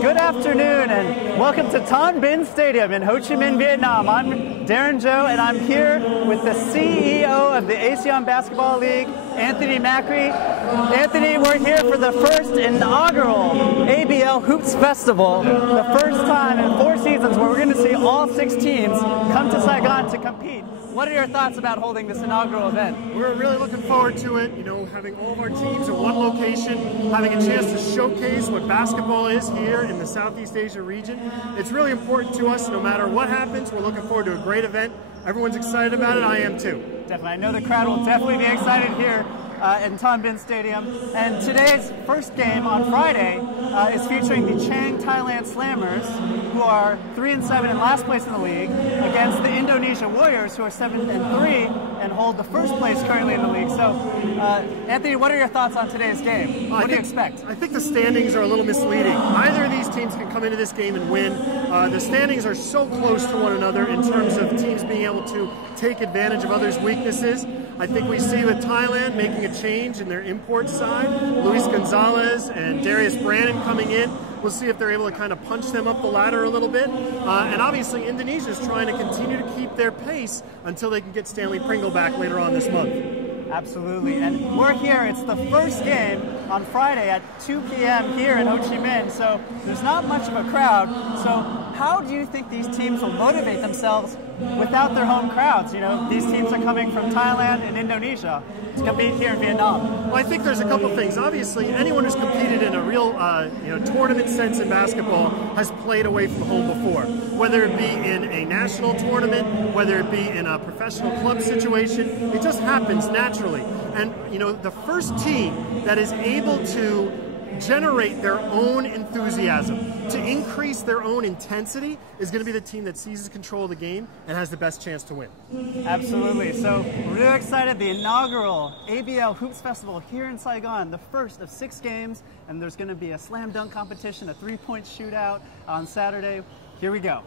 Good afternoon and welcome to Tan Binh Stadium in Ho Chi Minh, Vietnam. I'm Darren Joe and I'm here with the CEO of the ASEAN Basketball League, Anthony Macri. Anthony, we're here for the first inaugural ABL Hoops Festival, the first time in 4 seasons where we're going to see all 6 teams come to Saigon to compete. What are your thoughts about holding this inaugural event? We're really looking forward to it, having all of our teams in one location, having a chance to showcase what basketball is here in the Southeast Asia region. It's really important to us. No matter what happens, we're looking forward to a great event. Everyone's excited about it. I am too. Definitely. I know the crowd will definitely be excited here in Tan Binh Stadium. And today's first game on Friday is featuring the Chang Thailand Slammers, who are 3-7 in last place in the league, against the Indonesia Warriors, who are 7-3 and hold the first place currently in the league. So, Anthony, what are your thoughts on today's game? What do you expect? I think the standings are a little misleading. Either of these teams can come into this game and win. The standings are so close to one another in terms of teams being able to take advantage of others' weaknesses. I think we see with Thailand making a change in their import side. Luis Gonzalez and Darius Brannon coming in. We'll see if they're able to kind of punch them up the ladder a little bit. And obviously Indonesia is trying to continue to keep their pace until they can get Stanley Pringle back later on this month. Absolutely. And we're here. It's the first game on Friday at 2 p.m. here in Ho Chi Minh. So there's not much of a crowd. So how do you think these teams will motivate themselves without their home crowds? These teams are coming from Thailand and Indonesia to compete here in Vietnam. Well, I think there's a couple things. Obviously, anyone who's competed in a real tournament sense in basketball has played away from home before. Whether it be in a national tournament, whether it be in a professional club situation, it just happens naturally. And, the first team that is able to generate their own enthusiasm, to increase their own intensity, is going to be the team that seizes control of the game and has the best chance to win. Absolutely. So we're really excited. The inaugural ABL Hoops Festival here in Saigon, the first of 6 games, and there's going to be a slam dunk competition, a 3-point shootout on Saturday. Here we go.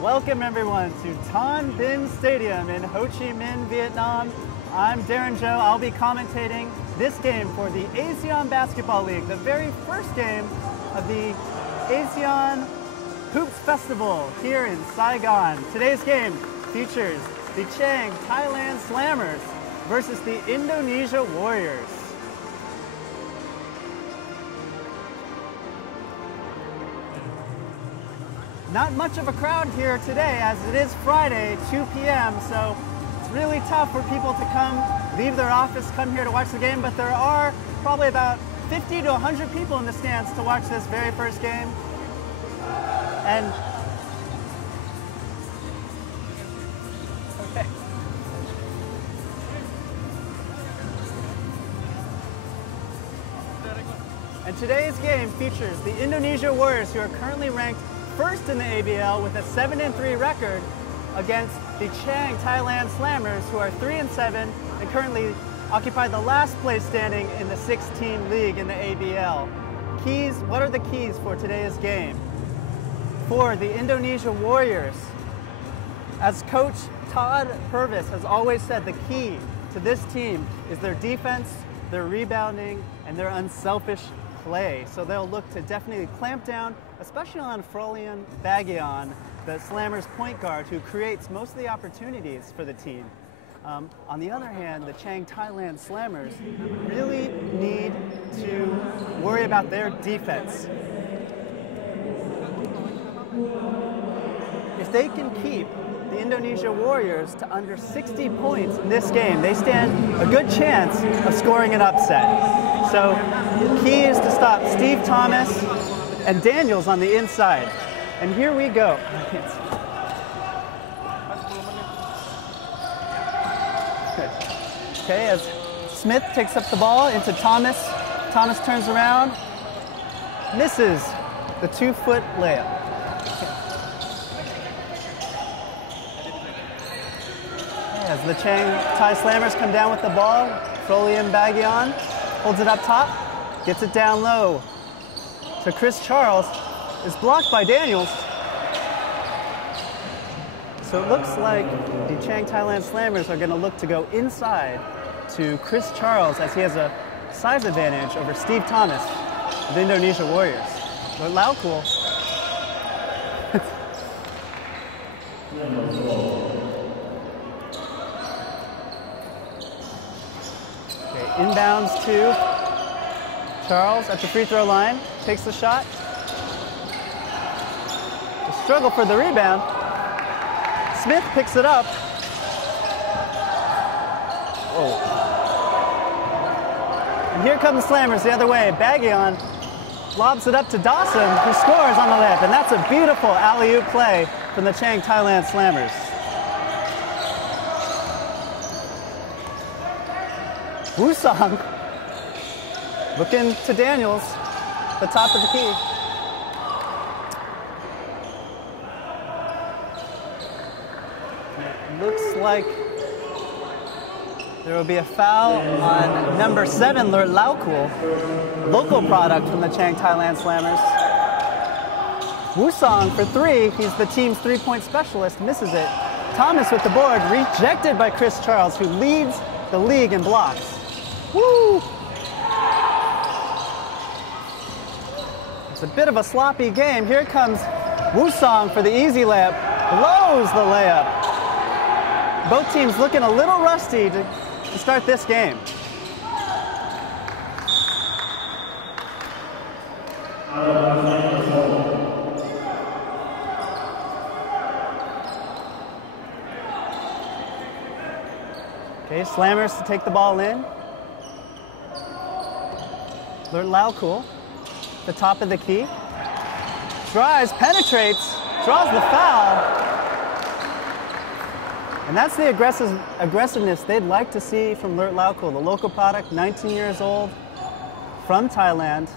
Welcome everyone to Tan Binh Stadium in Ho Chi Minh, Vietnam. I'm Darren Joe. I'll be commentating this game for the ASEAN Basketball League, the very first game of the ASEAN Hoops Festival here in Saigon. Today's game features the Chang Thailand Slammers versus the Indonesia Warriors. Not much of a crowd here today as it is Friday, 2 p.m. So it's really tough for people to come, leave their office, come here to watch the game, but there are probably about 50 to 100 people in the stands to watch this very first game. And okay. And today's game features the Indonesia Warriors, who are currently ranked first in the ABL with a 7-3 record, against the Chang Thailand Slammers, who are 3-7 and currently occupy the last place standing in the 6-team league in the ABL. Keys, what are the keys for today's game? For the Indonesia Warriors, as Coach Todd Purvis has always said, the key to this team is their defense, their rebounding, and their unselfish play. So they'll look to definitely clamp down, especially on Frolian Baghian, the Slammers point guard, who creates most of the opportunities for the team. On the other hand, the Chang Thailand Slammers really need to worry about their defense. If they can keep the Indonesia Warriors to under 60 points in this game, they stand a good chance of scoring an upset. So the key is to stop Steve Thomas and Daniels on the inside. And here we go. Okay, as Smith takes up the ball into Thomas. Thomas turns around, misses the 2-foot layup. As the Chang Thai Slammers come down with the ball, Frolian Baggion holds it up top, gets it down low to Chris Charles, is blocked by Daniels. So it looks like the Chang Thailand Slammers are going to look to go inside to Chris Charles as he has a size advantage over Steve Thomas of the Indonesia Warriors. But Laucool. Inbounds to Charles at the free throw line, takes the shot. The struggle for the rebound. Smith picks it up. Oh. And here come the Slammers the other way. Baggion lobs it up to Dawson, who scores on the layup. And that's a beautiful alley-oop play from the Chang Thailand Slammers. Wusong looking to Daniels, the top of the key. It looks like there will be a foul on number 7, Laucool, local product from the Chang Thailand Slammers. Wusong for 3, he's the team's 3-point specialist, misses it. Thomas with the board, rejected by Chris Charles, who leads the league in blocks. Woo! It's a bit of a sloppy game. Here comes Wusong for the easy layup. Blows the layup. Both teams looking a little rusty to start this game. Okay, Slammers to take the ball in. Laucool, the top of the key. Drives, penetrates, draws the foul. And that's the aggressiveness they'd like to see from Laucool, the local product, 19 years old, from Thailand.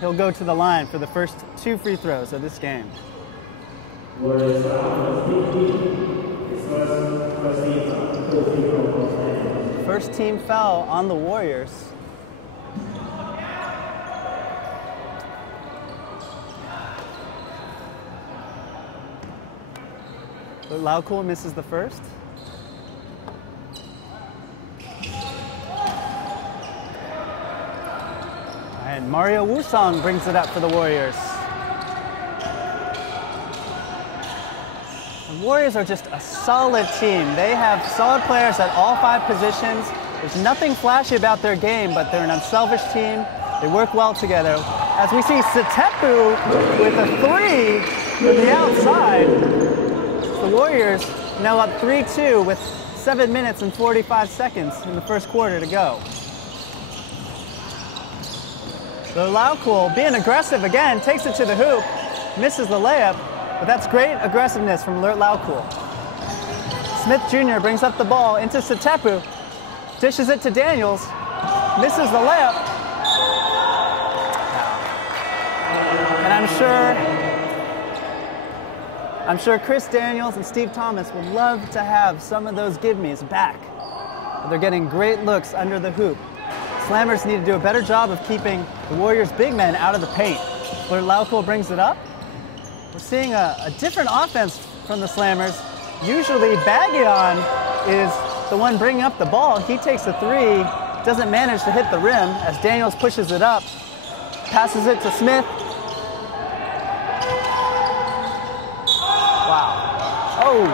He'll go to the line for the first 2 free throws of this game. First team foul on the Warriors. Laucool misses the first. And Mario Wusong brings it up for the Warriors. The Warriors are just a solid team. They have solid players at all 5 positions. There's nothing flashy about their game, but they're an unselfish team. They work well together. As we see Satepu with a 3 from the outside. The Warriors now up 3-2 with 7 minutes and 45 seconds in the first quarter to go. So Laucool, being aggressive again, takes it to the hoop, misses the layup, but that's great aggressiveness from Laucool. Smith Jr. brings up the ball into Satepu, dishes it to Daniels, misses the layup. And I'm sure Chris Daniels and Steve Thomas would love to have some of those give-me's back. But they're getting great looks under the hoop. Slammers need to do a better job of keeping the Warriors' big men out of the paint. Laucool brings it up. We're seeing a different offense from the Slammers. Usually Baggion is the one bringing up the ball. He takes a 3, doesn't manage to hit the rim as Daniels pushes it up, passes it to Smith. Wow. Oh!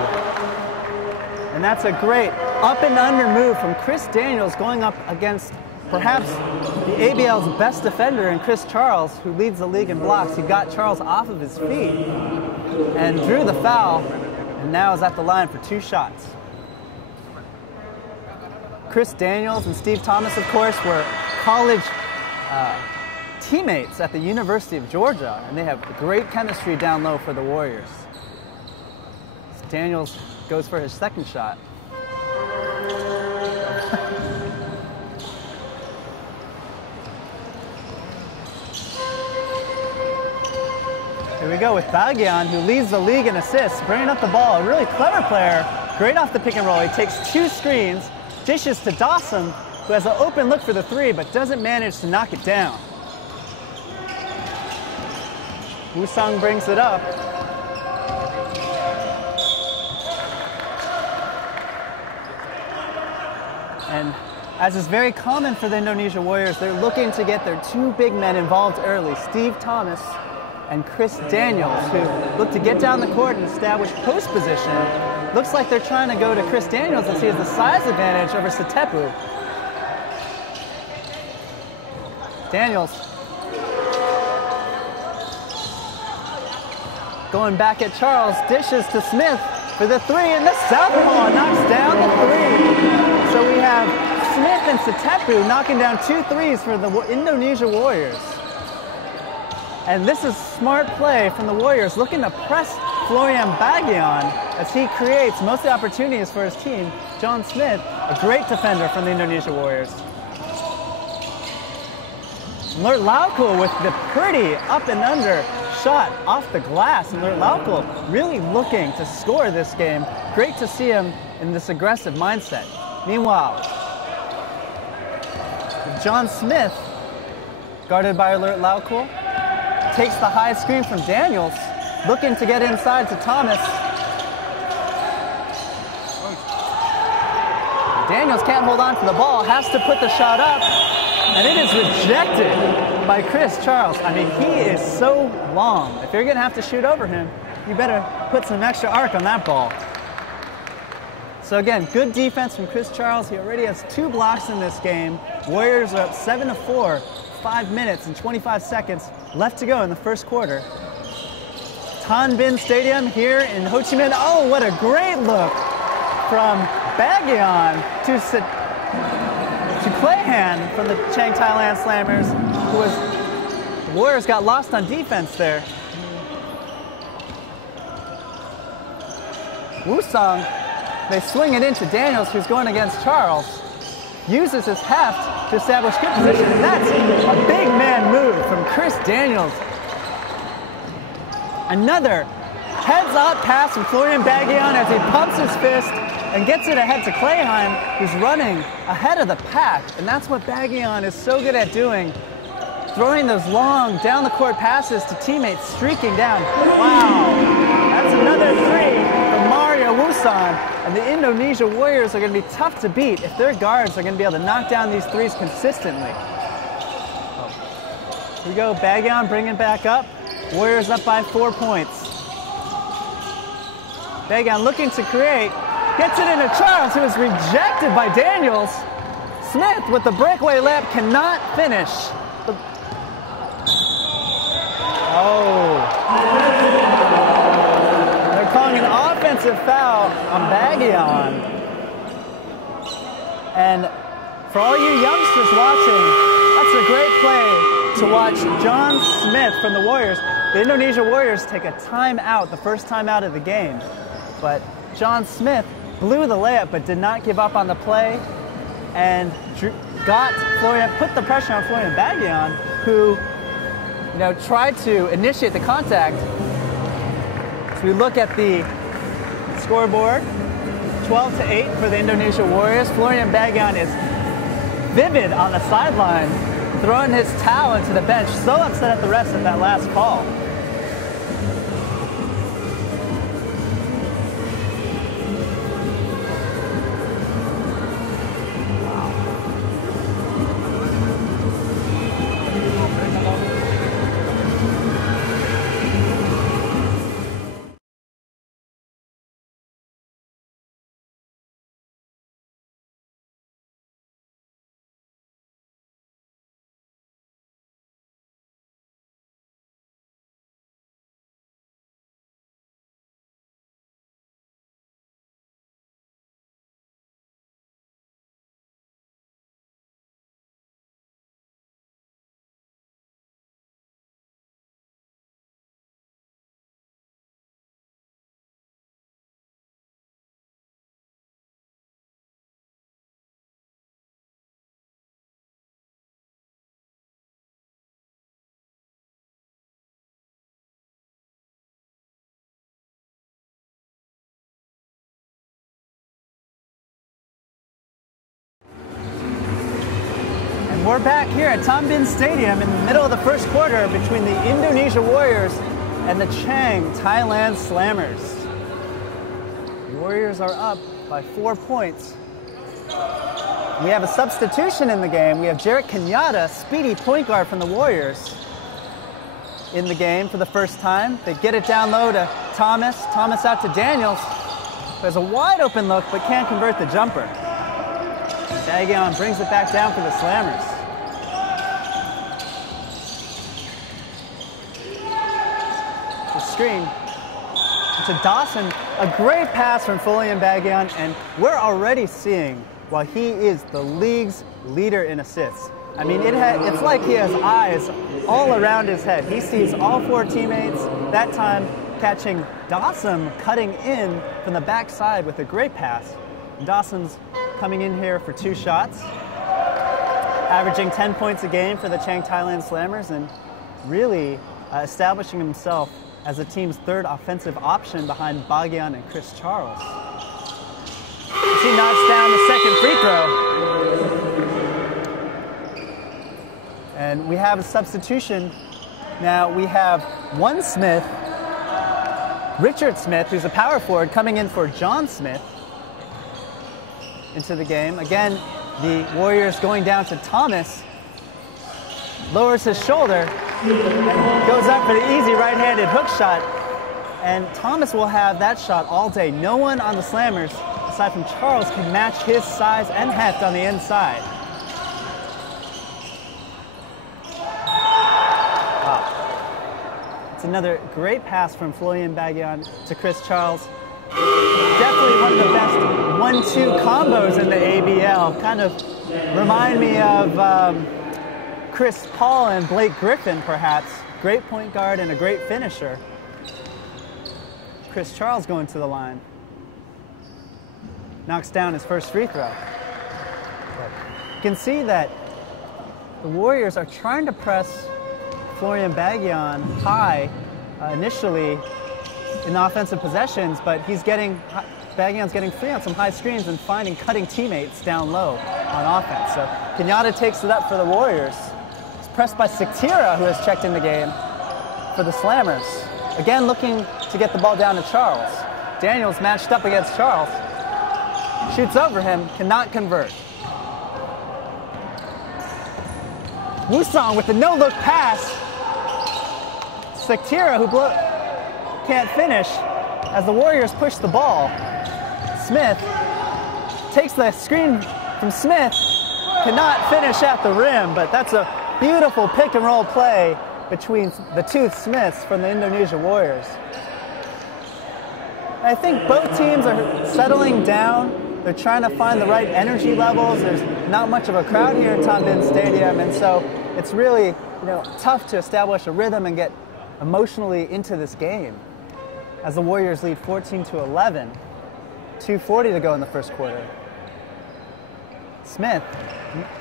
And And that's a great up and under move from Chris Daniels going up against perhaps the ABL's best defender in Chris Charles, who leads the league in blocks. He got Charles off of his feet and drew the foul, and now is at the line for 2 shots. Chris Daniels and Steve Thomas, of course, were college teammates at the University of Georgia, and they have great chemistry down low for the Warriors. Daniels goes for his second shot. Here we go with Bagian, who leads the league in assists, bringing up the ball. A really clever player, great off the pick and roll. He takes 2 screens, dishes to Dawson, who has an open look for the 3, but doesn't manage to knock it down. Woo-sung brings it up. And as is very common for the Indonesia Warriors, they're looking to get their 2 big men involved early, Steve Thomas and Chris Daniels, who look to get down the court and establish post position. Looks like they're trying to go to Chris Daniels as he has the size advantage over Satepu. Daniels going back at Charles, dishes to Smith for the 3, and the southpaw knocks down the 3. So we have Smith and Satepu knocking down 2 threes for the Indonesia Warriors. And this is smart play from the Warriors, looking to press Florian Bagian as he creates most of the opportunities for his team. John Smith, a great defender from the Indonesia Warriors. Lurt Laukul with the pretty up and under shot off the glass, and Lurt Laukul really looking to score this game. Great to see him in this aggressive mindset. Meanwhile, John Smith, guarded by Lurt Laukul, takes the high screen from Daniels, looking to get inside to Thomas. Daniels can't hold on to the ball, has to put the shot up, and it is rejected by Chris Charles. I mean, he is so long. If you're gonna have to shoot over him, you better put some extra arc on that ball. So again, good defense from Chris Charles. He already has 2 blocks in this game. Warriors are up 7-4, 5 minutes and 25 seconds left to go in the first quarter. Tan Binh Stadium here in Ho Chi Minh. Oh, what a great look from Bagian to Clayhan from the Chang Thailand Slammers, who was, the Warriors got lost on defense there. Woo-sung, they swing it into Daniels, who's going against Charles. Uses his heft to establish good position, and that's a big man move from Chris Daniels. Another heads-up pass from Florian Bagian as he pumps his fist and gets it ahead to Clayheim, who's running ahead of the pack. And that's what Bagian is so good at doing, throwing those long down-the-court passes to teammates streaking down. Wow, that's another 3 from Mario Woo-sung. And the Indonesia Warriors are going to be tough to beat if their guards are going to be able to knock down these 3s consistently. Here we go, Bagian bringing it back up. Warriors up by 4 points. Bagian looking to create. Gets it into Charles, who is rejected by Daniels. Smith with the breakaway layup cannot finish. They're calling an offensive foul on Bagian. And for all you youngsters watching, that's a great play to watch John Smith from the Warriors. The Indonesia Warriors take a timeout, the first timeout of the game. But John Smith blew the layup but did not give up on the play and put the pressure on Florian Bagian, who tried to initiate the contact. So we look at the scoreboard, 12-8 for the Indonesia Warriors. Florian Bagian is vivid on the sideline, throwing his towel into the bench, so upset at the refs at that last call. We're back here at Tham Bin Stadium in the middle of the first quarter between the Indonesia Warriors and the Chang Thailand Slammers. The Warriors are up by 4 points. We have a substitution in the game. We have Jarrett Kenyatta, speedy point guard from the Warriors, in the game for the first time. They get it down low to Thomas. Thomas out to Daniels. There's a wide open look, but can't convert the jumper. Dagion brings it back down for the Slammers. The screen to Dawson. A great pass from Foley and Dagion, and we're already seeing, while he is the league's leader in assists, I mean, it's like he has eyes all around his head. He sees all 4 teammates, that time catching Dawson cutting in from the backside with a great pass. Dawson's coming in here for 2 shots, averaging 10 points a game for the Chang Thailand Slammers, and really establishing himself as the team's 3rd offensive option behind Bagian and Chris Charles. As he knocks down the second free throw. And we have a substitution. Now we have one Smith, Richard Smith, who's a power forward, coming in for John Smith into the game. Again, the Warriors going down to Thomas, lowers his shoulder, and goes up for the easy right-handed hook shot. And Thomas will have that shot all day. No one on the Slammers, aside from Charles, can match his size and heft on the inside. Another great pass from Florian Bagian to Chris Charles. Definitely one of the best 1-2 combos in the ABL. Kind of remind me of Chris Paul and Blake Griffin, perhaps. Great point guard and a great finisher. Chris Charles going to the line. Knocks down his first free throw. You can see that the Warriors are trying to press Florian Bagian high initially in the offensive possessions, but Bagian's getting free on some high screens and finding cutting teammates down low on offense. So Kenyatta takes it up for the Warriors. It's pressed by Siktira, who has checked in the game for the Slammers. Again, looking to get the ball down to Charles. Daniels matched up against Charles. Shoots over him, cannot convert. Wusong with the no-look pass. Siktira, who can't finish as the Warriors push the ball. Smith takes the screen from Smith, cannot finish at the rim, but that's a beautiful pick-and-roll play between the 2 Smiths from the Indonesia Warriors. I think both teams are settling down. They're trying to find the right energy levels. There's not much of a crowd here in Tham Bin Stadium, and so it's really tough to establish a rhythm and get emotionally into this game. As the Warriors lead 14-11, 2:40 to go in the first quarter. Smith,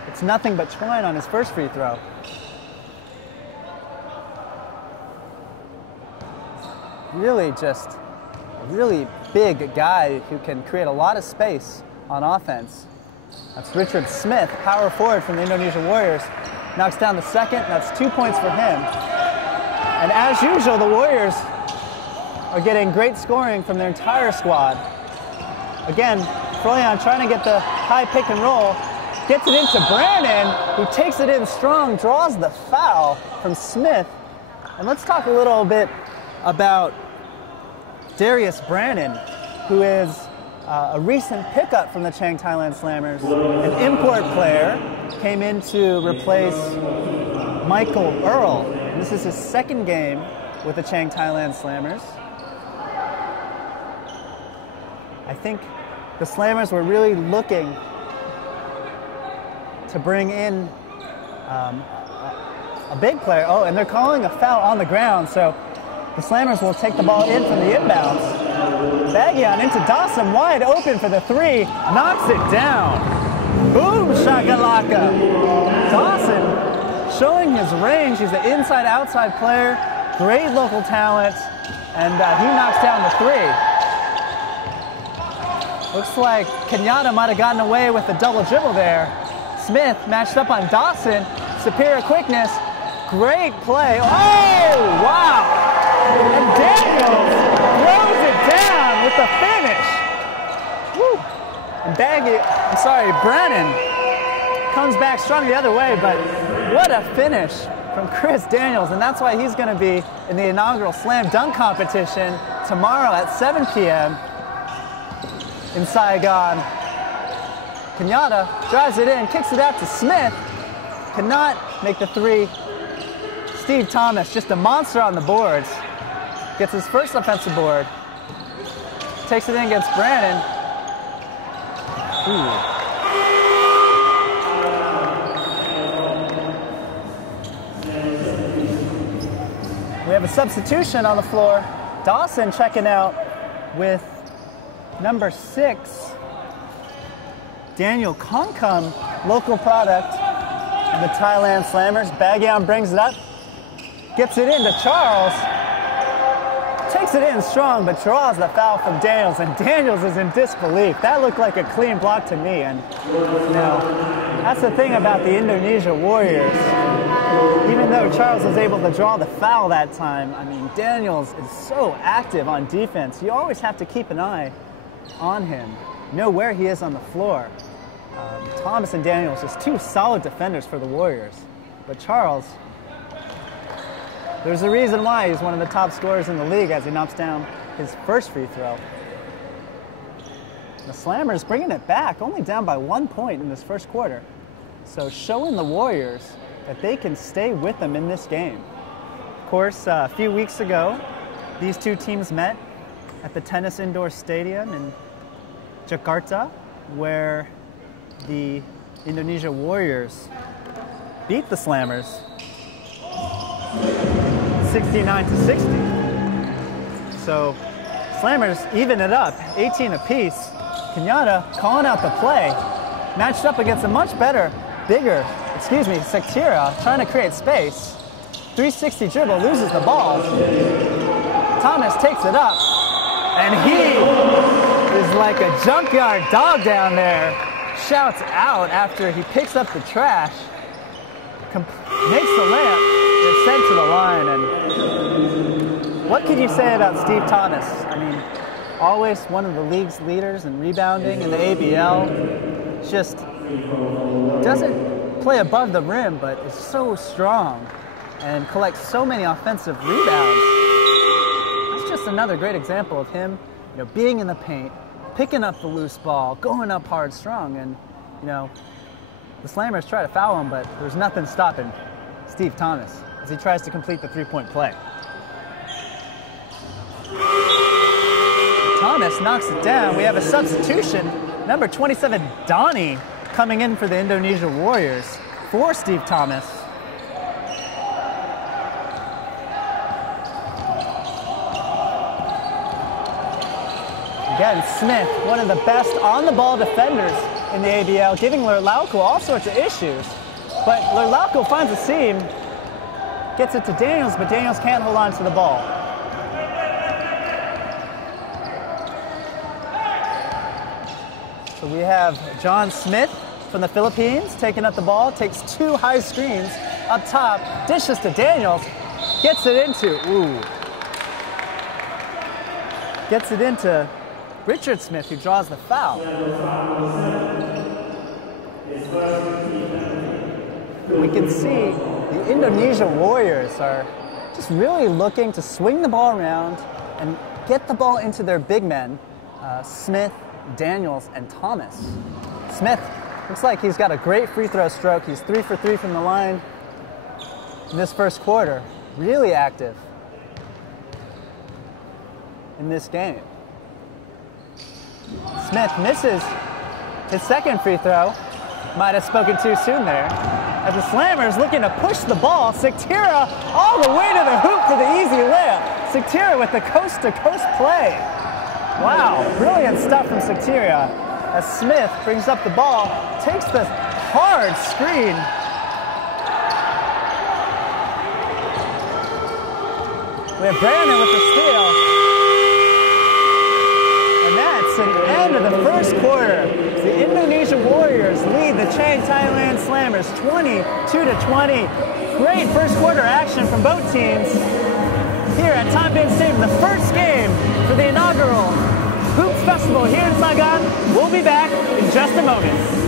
it's nothing but twine on his first free throw. Really just a really big guy who can create a lot of space on offense. That's Richard Smith, power forward from the Indonesia Warriors. Knocks down the second, that's 2 points for him. And as usual, the Warriors are getting great scoring from their entire squad. Again, Florian trying to get the high pick and roll, gets it into Brannon, who takes it in strong, draws the foul from Smith. And let's talk a little bit about Darius Brannon, who is a recent pickup from the Chang Thailand Slammers, an import player, came in to replace Michael Earl. And this is his 2nd game with the Chang Thailand Slammers. I think the Slammers were really looking to bring in a big player. Oh, and they're calling a foul on the ground, so the Slammers will take the ball in from the inbounds. Bagian into Dawson, wide open for the 3, knocks it down. Boom, shakalaka. Dawson showing his range. He's an inside-outside player, great local talent, and he knocks down the 3. Looks like Kenyatta might have gotten away with a double dribble there. Smith matched up on Dawson. Superior quickness. Great play. Oh, wow. And Daniels throws it down with the finish. Woo. And Brennan comes back strong the other way, but what a finish from Chris Daniels. And that's why he's going to be in the inaugural slam dunk competition tomorrow at 7 p.m. in Saigon. Kenyatta drives it in, kicks it out to Smith. Cannot make the three. Steve Thomas, just a monster on the boards. Gets his first offensive board. Takes it in against Brannon. Ooh. We have a substitution on the floor. Dawson checking out with number 6, Daniel Kongkum, local product, the Thailand Slammers. Bagyan brings it up, gets it into Charles, takes it in strong, but draws the foul from Daniels, and Daniels is in disbelief. That looked like a clean block to me, and you know, that's the thing about the Indonesia Warriors. Even though Charles was able to draw the foul that time, I mean, Daniels is so active on defense. You always have to keep an eye on him, know where he is on the floor. Thomas and Daniels, just two solid defenders for the Warriors. But Charles, there's a reason why he's one of the top scorers in the league as he knocks down his first free throw. The Slammers bringing it back, only down by 1 point in this first quarter. So showing the Warriors that they can stay with them in this game. Of course, a few weeks ago, these two teams met at the Tennis Indoor Stadium in Jakarta, where the Indonesia Warriors beat the Slammers 69-60. So Slammers even it up, 18 apiece. Kenyatta calling out the play, matched up against a much better, bigger, Sektira, trying to create space. 360 dribble, loses the ball. Thomas takes it up, and he is like a junkyard dog down there. Shouts out after he picks up the trash, makes the layup, is sent to the line. And what can you say about Steve Thomas? I mean, always one of the league's leaders in rebounding in the ABL. Just doesn't play above the rim, but is so strong and collects so many offensive rebounds. That's just another great example of him, you know, being in the paint, picking up the loose ball, going up hard, strong, and you know, the Slammers try to foul him, but there's nothing stopping Steve Thomas as he tries to complete the three-point play. Thomas knocks it down. We have a substitution. Number 27, Donnie, coming in for the Indonesia Warriors for Steve Thomas. Again, Smith, one of the best on-the-ball defenders in the ABL, giving Lerlauco all sorts of issues. But Lerlauco finds a seam, gets it to Daniels, but Daniels can't hold on to the ball. So we have John Smith from the Philippines taking up the ball, takes two high screens up top, dishes to Daniels, gets it into Richard Smith, who draws the foul. We can see the Indonesia Warriors are just really looking to swing the ball around and get the ball into their big men, Smith, Daniels, and Thomas. Smith looks like he's got a great free throw stroke. He's 3 for 3 from the line in this first quarter. Really active in this game. Smith misses his second free throw. Might have spoken too soon there. As the Slammers looking to push the ball, Sektira all the way to the hoop for the easy layup. Sektira with the coast-to-coast play. Wow, brilliant stuff from Sektira. As Smith brings up the ball, takes the hard screen. We have Brandon with the steal. And that's marks an end of the first quarter. The Indonesia Warriors lead the Chang Thailand Slammers 22-20. Great first quarter action from both teams here at Tom Bin Stadium, the first game for the inaugural Hoops Festival here in Saigon. We'll be back in just a moment.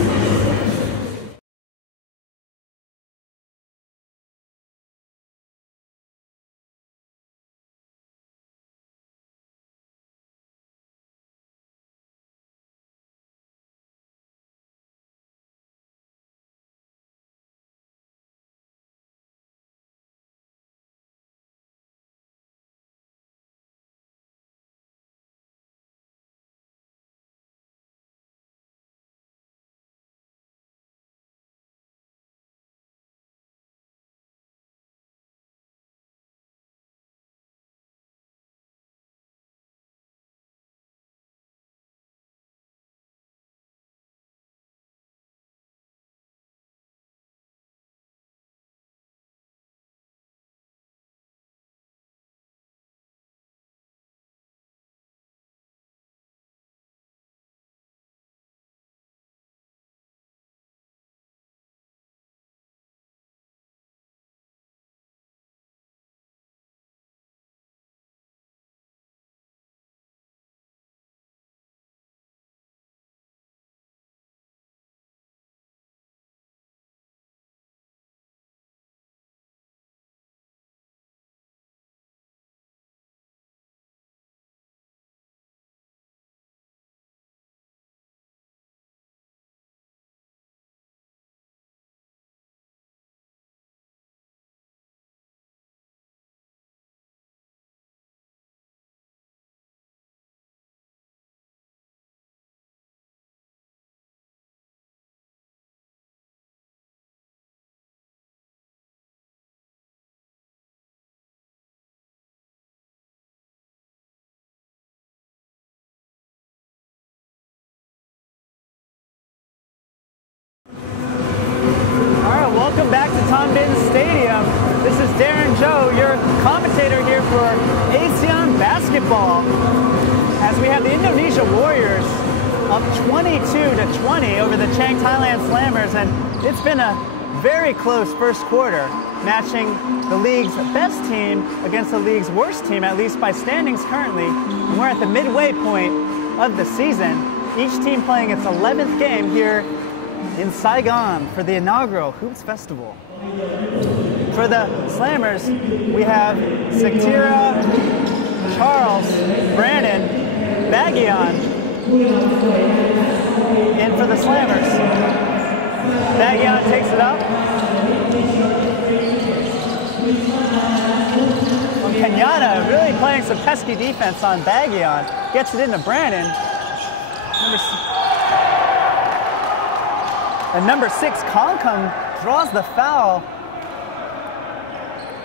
Welcome back to Tom Bin Stadium. This is Darren Joe, your commentator here for ASEAN basketball. As we have the Indonesia Warriors up 22-20 over the Chang Thailand Slammers, and it's been a very close first quarter, matching the league's best team against the league's worst team, at least by standings currently. And we're at the midway point of the season, each team playing its 11th game here in Saigon for the inaugural Hoops Festival. For the Slammers, we have Sektira, Charles, Brandon, Baggion in for the Slammers. Baggion takes it up. Kenyatta really playing some pesky defense on Baggion. Gets it into Brandon. And number 6, Kongkong, draws the foul.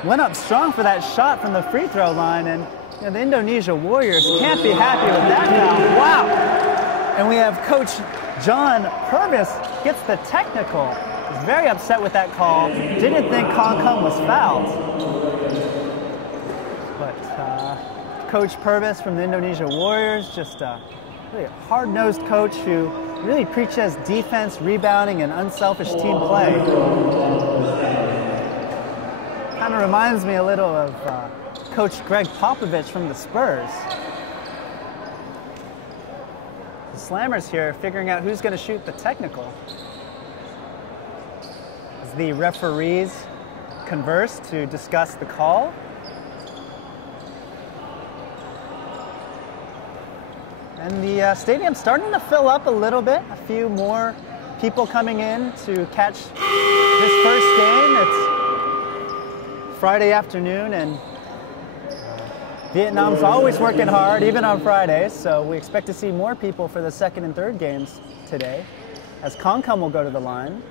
Went up strong for that shot from the free throw line, and the Indonesia Warriors can't be happy with that foul. Wow! And we have Coach John Purvis gets the technical. He's very upset with that call. Didn't think Kongkong was fouled. But Coach Purvis from the Indonesia Warriors, just a really hard-nosed coach who really preaches defense, rebounding, and unselfish team play. Kind of reminds me a little of Coach Greg Popovich from the Spurs. The Slammers here figuring out who's going to shoot the technical. As the referees converse to discuss the call. And the stadium's starting to fill up a little bit. A few more people coming in to catch this first game. It's Friday afternoon, and Vietnam's always working hard, even on Fridays. So we expect to see more people for the second and third games today, as Kongkong will go to the line.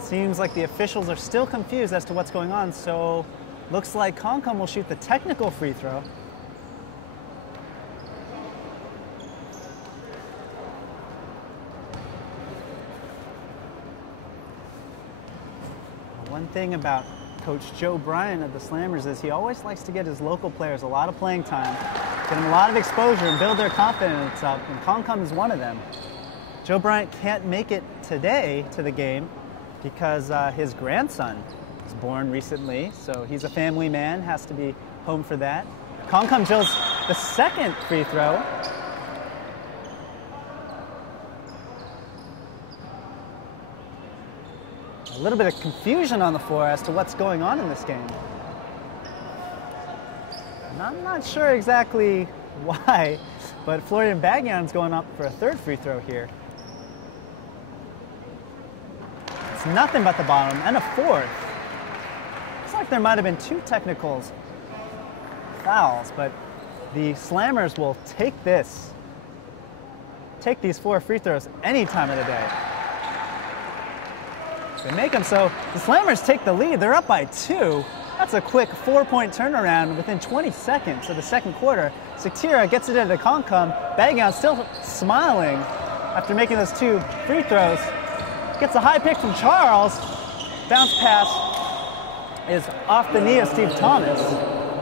Seems like the officials are still confused as to what's going on, so looks like Kongkong will shoot the technical free throw. One thing about Coach Joe Bryant of the Slammers is he always likes to get his local players a lot of playing time, get them a lot of exposure and build their confidence up, and Kong is one of them. Joe Bryant can't make it today to the game because his grandson was born recently, so he's a family man, has to be home for that. Kong drills the second free throw. A little bit of confusion on the floor as to what's going on in this game. And I'm not sure exactly why, but Florian Bagyan's going up for a third free throw here. It's nothing but the bottom, and a fourth. Looks like there might have been 2 technicals, fouls, but the Slammers will take these 4 free throws any time of the day. They make them so the Slammers take the lead. They're up by 2. That's a quick 4-point turnaround within 20 seconds of the second quarter. Sektira gets it into Kong. Bagyan still smiling after making those 2 free throws. Gets a high pick from Charles. Bounce pass is off the knee of Steve Thomas.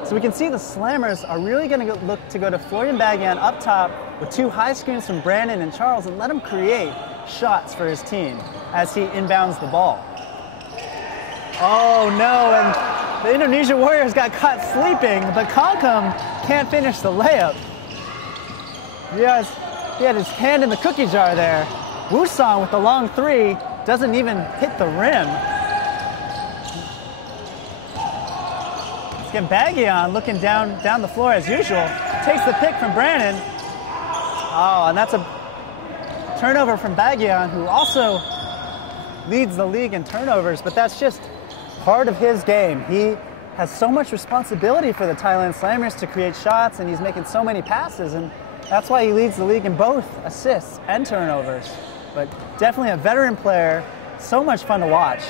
So we can see the Slammers are really going to look to go to Florian Bagyan up top with 2 high screens from Brandon and Charles and let him create shots for his team as he inbounds the ball. Oh no, and the Indonesia Warriors got caught sleeping, but Kong can't finish the layup. He had his hand in the cookie jar there. Wusong with the long 3 doesn't even hit the rim. Again, Bagyan looking down the floor as usual. Takes the pick from Brandon. Oh, and that's a turnover from Bagyan, who also leads the league in turnovers, but that's just part of his game. He has so much responsibility for the Thailand Slammers to create shots, and he's making so many passes, and that's why he leads the league in both assists and turnovers. But definitely a veteran player, so much fun to watch.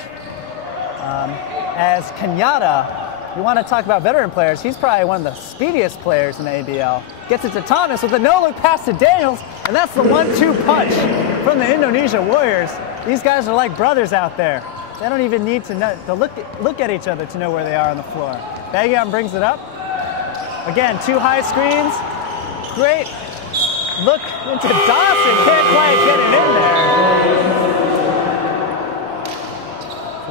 As Kenyatta, you want to talk about veteran players, he's probably one of the speediest players in the ABL. Gets it to Thomas with a no-look pass to Daniels, and that's the 1-2 punch from the Indonesia Warriors. These guys are like brothers out there. They don't even need to look at each other to know where they are on the floor. Bagyan brings it up. Again, 2 high screens. Great look into Dawson. Can't quite get it in there.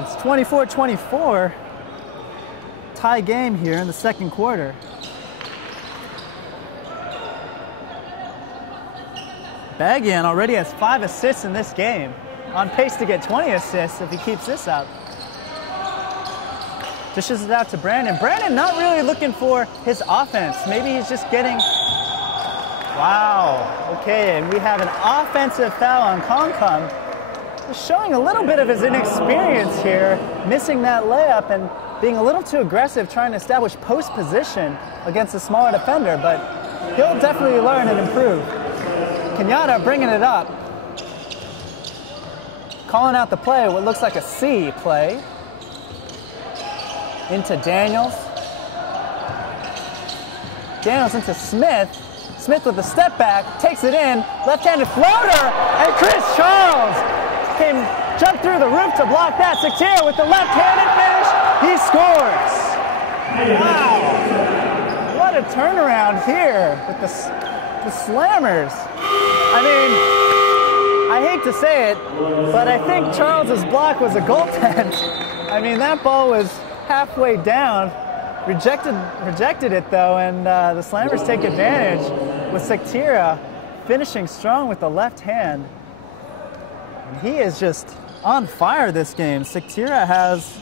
It's 24-24. Tie game here in the second quarter. Bagyan already has 5 assists in this game. On pace to get 20 assists if he keeps this up. Dishes it out to Brandon. Brandon not really looking for his offense. Maybe he's just getting... Wow. Okay, and we have an offensive foul on Kong. Just showing a little bit of his inexperience here, missing that layup and being a little too aggressive trying to establish post position against a smaller defender, but he'll definitely learn and improve. Kenyatta bringing it up. Calling out the play, what looks like a C play. Into Daniels. Daniels into Smith. Smith with the step back, takes it in, left-handed floater, and Chris Charles jumped through the roof to block that. Sektira with the left-handed finish, he scores. Wow, what a turnaround here with the Slammers. I mean, I hate to say it, but I think Charles's block was a goaltend. I mean, that ball was halfway down. Rejected it though, and the Slammers take advantage with Sektira finishing strong with the left hand. And he is just on fire this game. Sektira has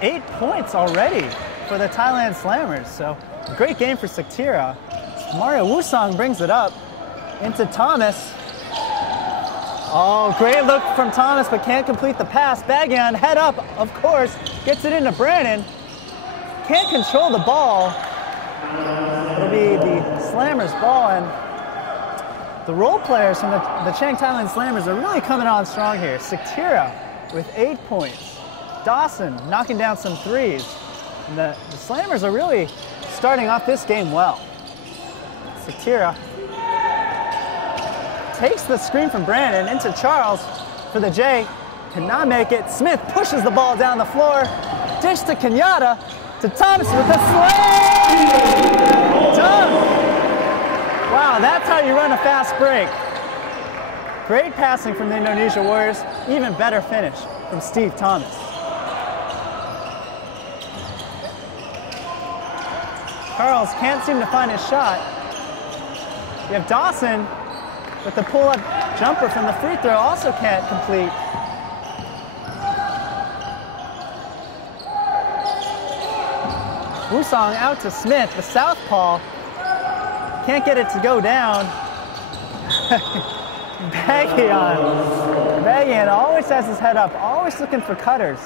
8 points already for the Thailand Slammers. So a great game for Sektira. Mario Wusong brings it up into Thomas. Oh, great look from Thomas, but can't complete the pass. Bagyan, head up, of course, gets it into Brandon. Can't control the ball. It'll be the Slammers' ball, and the role players from the Chang Thailand Slammers are really coming on strong here. Sektira with 8 points. Dawson knocking down some threes. And the Slammers are really starting off this game well. Sektira takes the screen from Brandon into Charles for the J. cannot make it. Smith pushes the ball down the floor. Dish to Kenyatta, to Thomas with a slam! Wow, that's how you run a fast break. Great passing from the Indonesia Warriors. Even better finish from Steve Thomas. Charles can't seem to find his shot. You have Dawson with the pull-up jumper from the free throw, also can't complete. Wusong out to Smith, the southpaw. Can't get it to go down. Baggian always has his head up, always looking for cutters,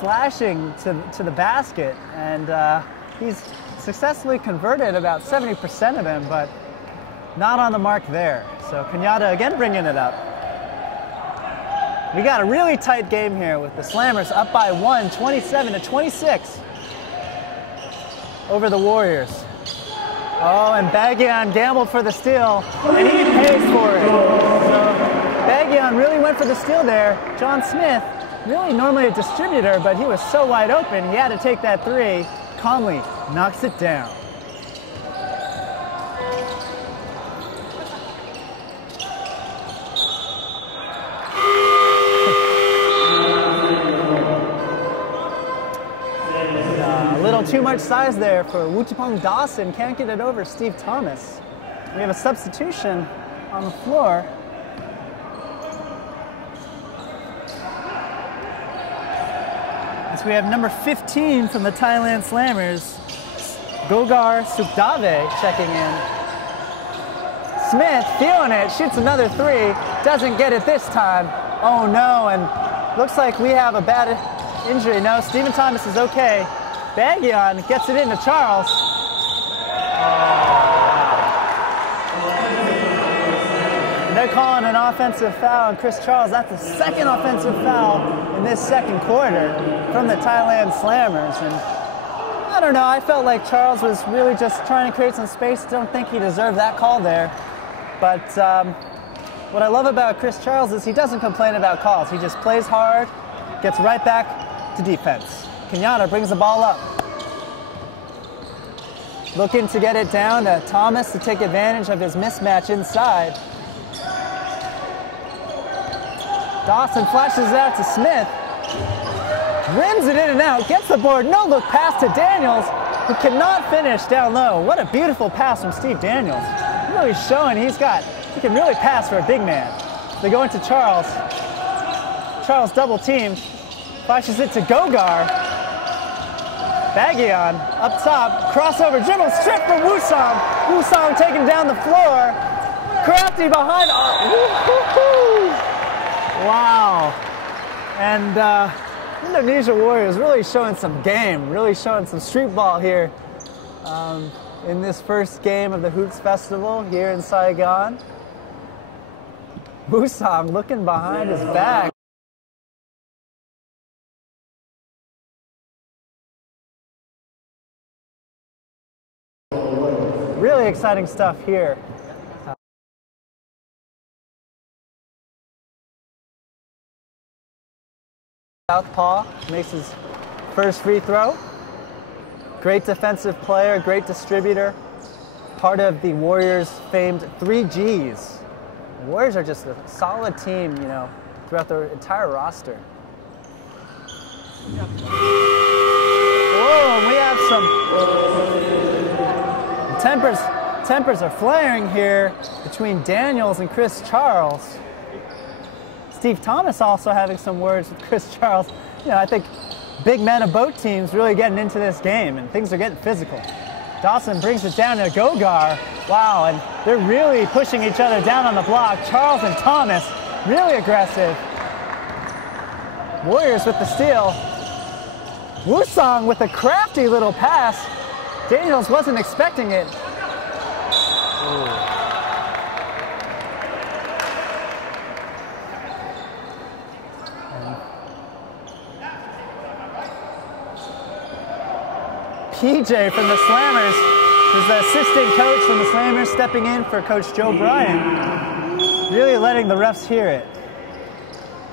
flashing to the basket, and he's successfully converted about 70% of them, but not on the mark there. So Kenyatta again bringing it up. We got a really tight game here with the Slammers up by 1, 27-26 over the Warriors. Oh, and Baggian gambled for the steal, and he pays for it. So Baggian really went for the steal there. John Smith, really normally a distributor, but he was so wide open, he had to take that three. Calmly knocks it down. A little too much size there for Wutipong Dawson. Can't get it over Steve Thomas. We have a substitution on the floor. As we have number 15 from the Thailand Slammers, Gogar Sukdave checking in. Smith feeling it, shoots another three, doesn't get it this time. Oh no, and looks like we have a bad injury. No, Stephen Thomas is okay. Baggian gets it into Charles. They're calling an offensive foul on Chris Charles. That's the second offensive foul in this second quarter from the Thailand Slammers. And I don't know, I felt like Charles was really just trying to create some space. Don't think he deserved that call there. But what I love about Chris Charles is he doesn't complain about calls. He just plays hard, gets right back to defense. Kenyatta brings the ball up. Looking to get it down to Thomas to take advantage of his mismatch inside. Dawson flashes it out to Smith. Rims it in and out, gets the board, no look pass to Daniels, who cannot finish down low. What a beautiful pass from Steve Daniels. Really showing he can really pass for a big man. They go into Charles. Charles double teamed, flashes it to Gogar. Baggian up top, crossover, dribble, strip from Wusong. Wusong taking down the floor. Crafty behind. Wow. And Indonesia Warriors really showing some game, really showing some street ball here in this first game of the Hoops Festival here in Saigon. Wusong looking behind his back. Really exciting stuff here. Southpaw makes his first free throw. Great defensive player, great distributor. Part of the Warriors' famed 3 Gs. The Warriors are just a solid team, you know, throughout their entire roster. Whoa, we have some tempers are flaring here between Daniels and Chris Charles. Steve Thomas also having some words with Chris Charles. You know, I think big men of both teams really getting into this game, and things are getting physical. Dawson brings it down to Gogar. Wow, and they're really pushing each other down on the block. Charles and Thomas, really aggressive. Warriors with the steal. Wusong with a crafty little pass. Daniels wasn't expecting it. PJ from the Slammers, who's the assistant coach from the Slammers, stepping in for Coach Joe Bryant. Really letting the refs hear it.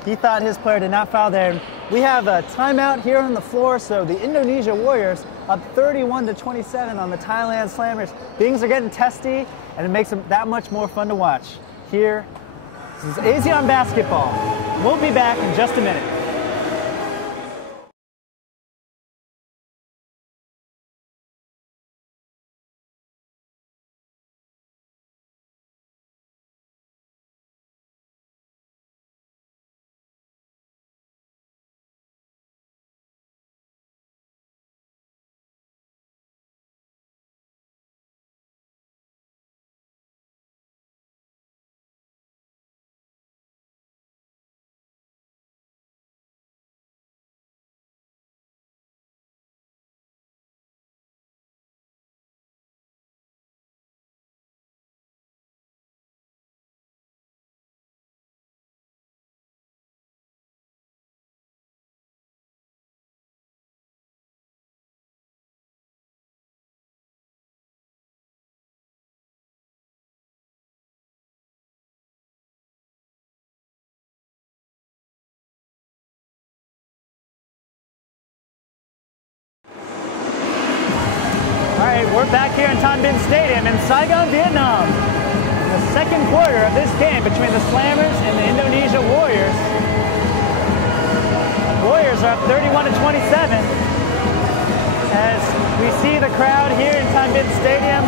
He thought his player did not foul there. We have a timeout here on the floor, so the Indonesia Warriors up 31-27 on the Thailand Slammers. Things are getting testy, and it makes them that much more fun to watch. Here, this is ASEAN Basketball. We'll be back in just a minute. We're back here in Tan Binh Stadium in Saigon, Vietnam. The second quarter of this game between the Slammers and the Indonesia Warriors. Warriors are up 31-27 as we see the crowd here in Tan Binh Stadium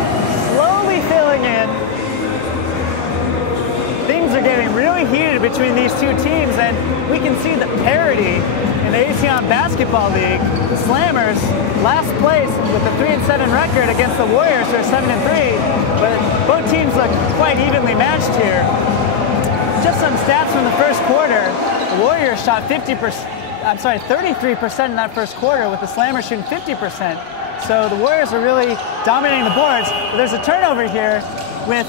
slowly filling in. Things are getting really heated between these two teams, and we can see the parity in the ASEAN Basketball League. The Slammers, last place with a 3-7 record against the Warriors, who are 7-3, but both teams look quite evenly matched here. Just some stats from the first quarter. The Warriors shot 33% in that first quarter, with the Slammers shooting 50%. So the Warriors are really dominating the boards. But there's a turnover here with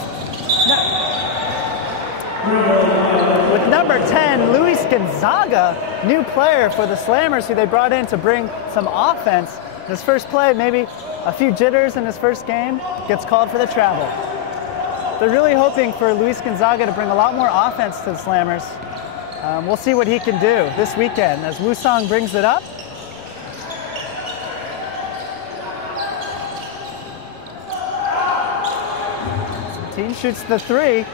number 10, Luis Gonzaga, new player for the Slammers, who they brought in to bring some offense. His first play, maybe a few jitters in his first game, gets called for the travel. They're really hoping for Luis Gonzaga to bring a lot more offense to the Slammers. We'll see what he can do this weekend as Wusong brings it up. Team shoots the three.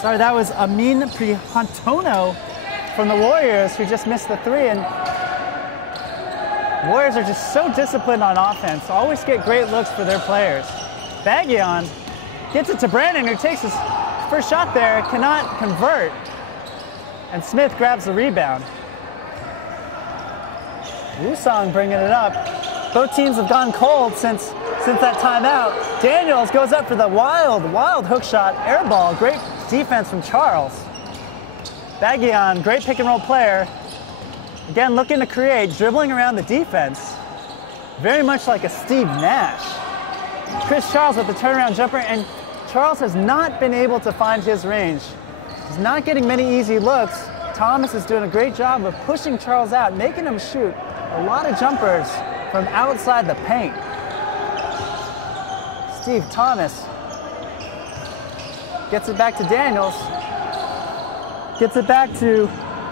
Sorry, that was Amin Prihantono from the Warriors, who just missed the three. And Warriors are just so disciplined on offense, always get great looks for their players. Baggion gets it to Brandon, who takes his first shot there, cannot convert. And Smith grabs the rebound. Wusong bringing it up. Both teams have gone cold since that timeout. Daniels goes up for the wild hook shot, air ball. Great defense from Charles. Baggion, great pick and roll player. Again, looking to create, dribbling around the defense. Very much like a Steve Nash. Chris Charles with the turnaround jumper, and Charles has not been able to find his range. He's not getting many easy looks. Thomas is doing a great job of pushing Charles out, making him shoot a lot of jumpers from outside the paint. Steve Thomas gets it back to Daniels. Gets it back to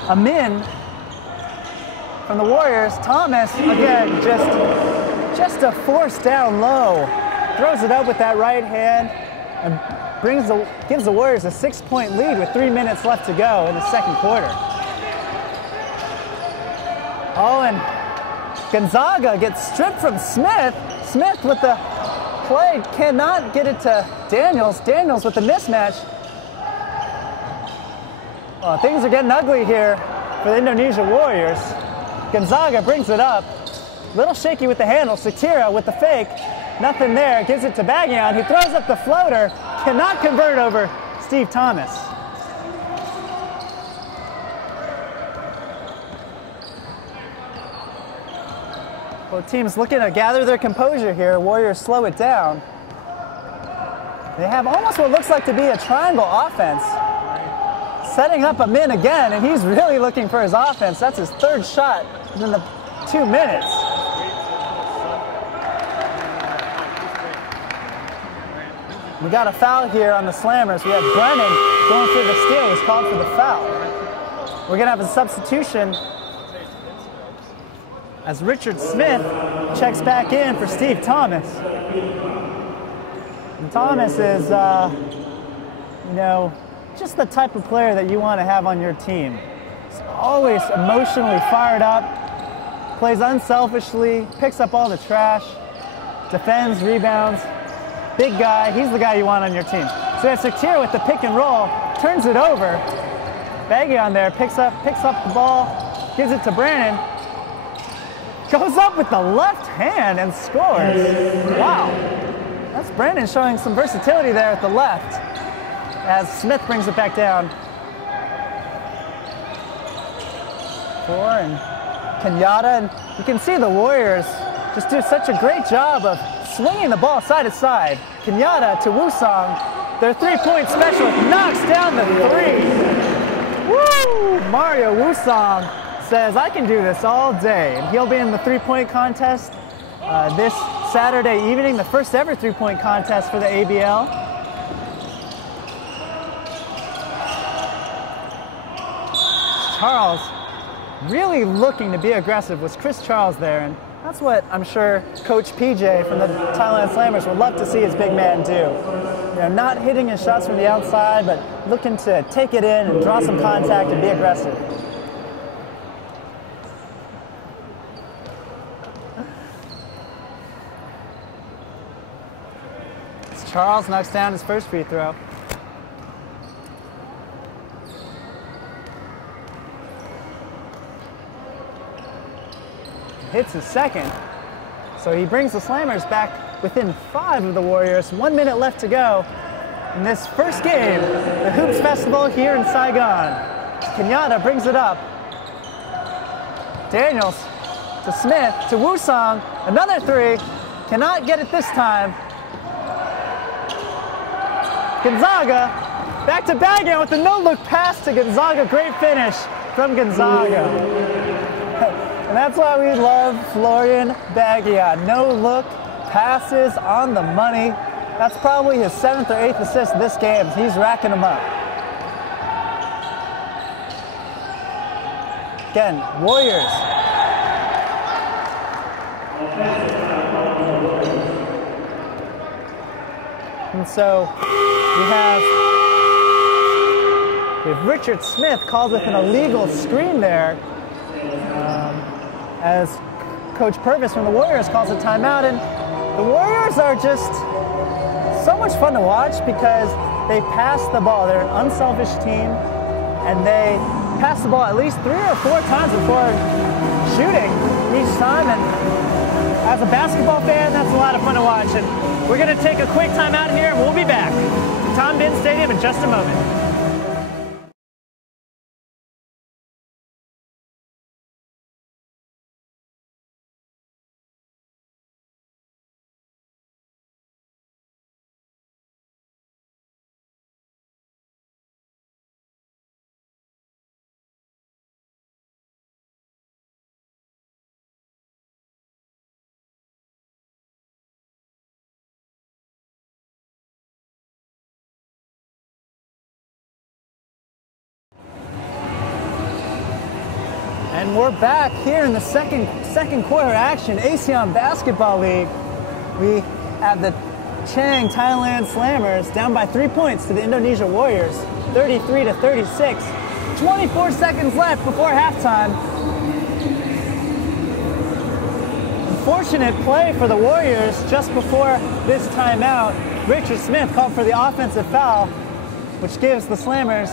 Amin from the Warriors. Thomas, again, just a force down low. Throws it up with that right hand and gives the Warriors a 6-point lead with 3 minutes left to go in the second quarter. Oh, and Gonzaga gets stripped from Smith. Smith with the play cannot get it to Daniels. Daniels with the mismatch. Oh, things are getting ugly here for the Indonesia Warriors. Gonzaga brings it up. Little shaky with the handle. Satira with the fake. Nothing there. Gives it to Baggion. He throws up the floater. Cannot convert over Steve Thomas. Both teams looking to gather their composure here. Warriors slow it down. They have almost what looks like to be a triangle offense. Setting up Amin again, and he's really looking for his offense. That's his third shot within the 2 minutes. We got a foul here on the Slammers. We have Brennan going for the steal. He's called for the foul. We're going to have a substitution as Richard Smith checks back in for Steve Thomas. And Thomas is, you know, just the type of player that you want to have on your team. He's always emotionally fired up, plays unselfishly, picks up all the trash, defends, rebounds. Big guy, he's the guy you want on your team. So that's Secure with the pick and roll, turns it over. Baggy on there, picks up the ball, gives it to Brandon. Goes up with the left hand and scores. Wow. That's Brandon showing some versatility there at the left as Smith brings it back down. 4 and Kenyatta, and you can see the Warriors just do such a great job of swinging the ball side to side. Kenyatta to Wusong, their three-point specialist, knocks down the three. Woo! Mario Wusong says, I can do this all day. And he'll be in the three-point contest this Saturday evening, the first ever three-point contest for the ABL. Charles really looking to be aggressive. Was Chris Charles there? And that's what I'm sure Coach PJ from the Thailand Slammers would love to see his big man do. You know, not hitting his shots from the outside, but looking to take it in and draw some contact and be aggressive. Charles knocks down his first free throw. Hits his second. So he brings the Slammers back within 5 of the Warriors. 1 minute left to go in this first game, the Hoops Festival here in Saigon. Kenyatta brings it up. Daniels to Smith to Wusong. Another three. Cannot get it this time. Gonzaga back to Bagan with the no-look pass to Gonzaga. Great finish from Gonzaga. And that's why we love Florian Baguian. No-look passes on the money. That's probably his 7th or 8th assist this game. He's racking them up. Again, Warriors. And so we have Richard Smith called with an illegal screen there as Coach Purvis from the Warriors calls a timeout. And the Warriors are just so much fun to watch because they pass the ball. They're an unselfish team, and they pass the ball at least 3 or 4 times before shooting each time. And as a basketball fan, that's a lot of fun to watch. And we're going to take a quick timeout here, and we'll be back to Tom Bin Stadium in just a moment. And we're back here in the second quarter action, ASEAN Basketball League. We have the Chang Thailand Slammers down by 3 points to the Indonesia Warriors, 33-36. 24 seconds left before halftime. Unfortunate play for the Warriors just before this timeout. Richard Smith called for the offensive foul, which gives the Slammers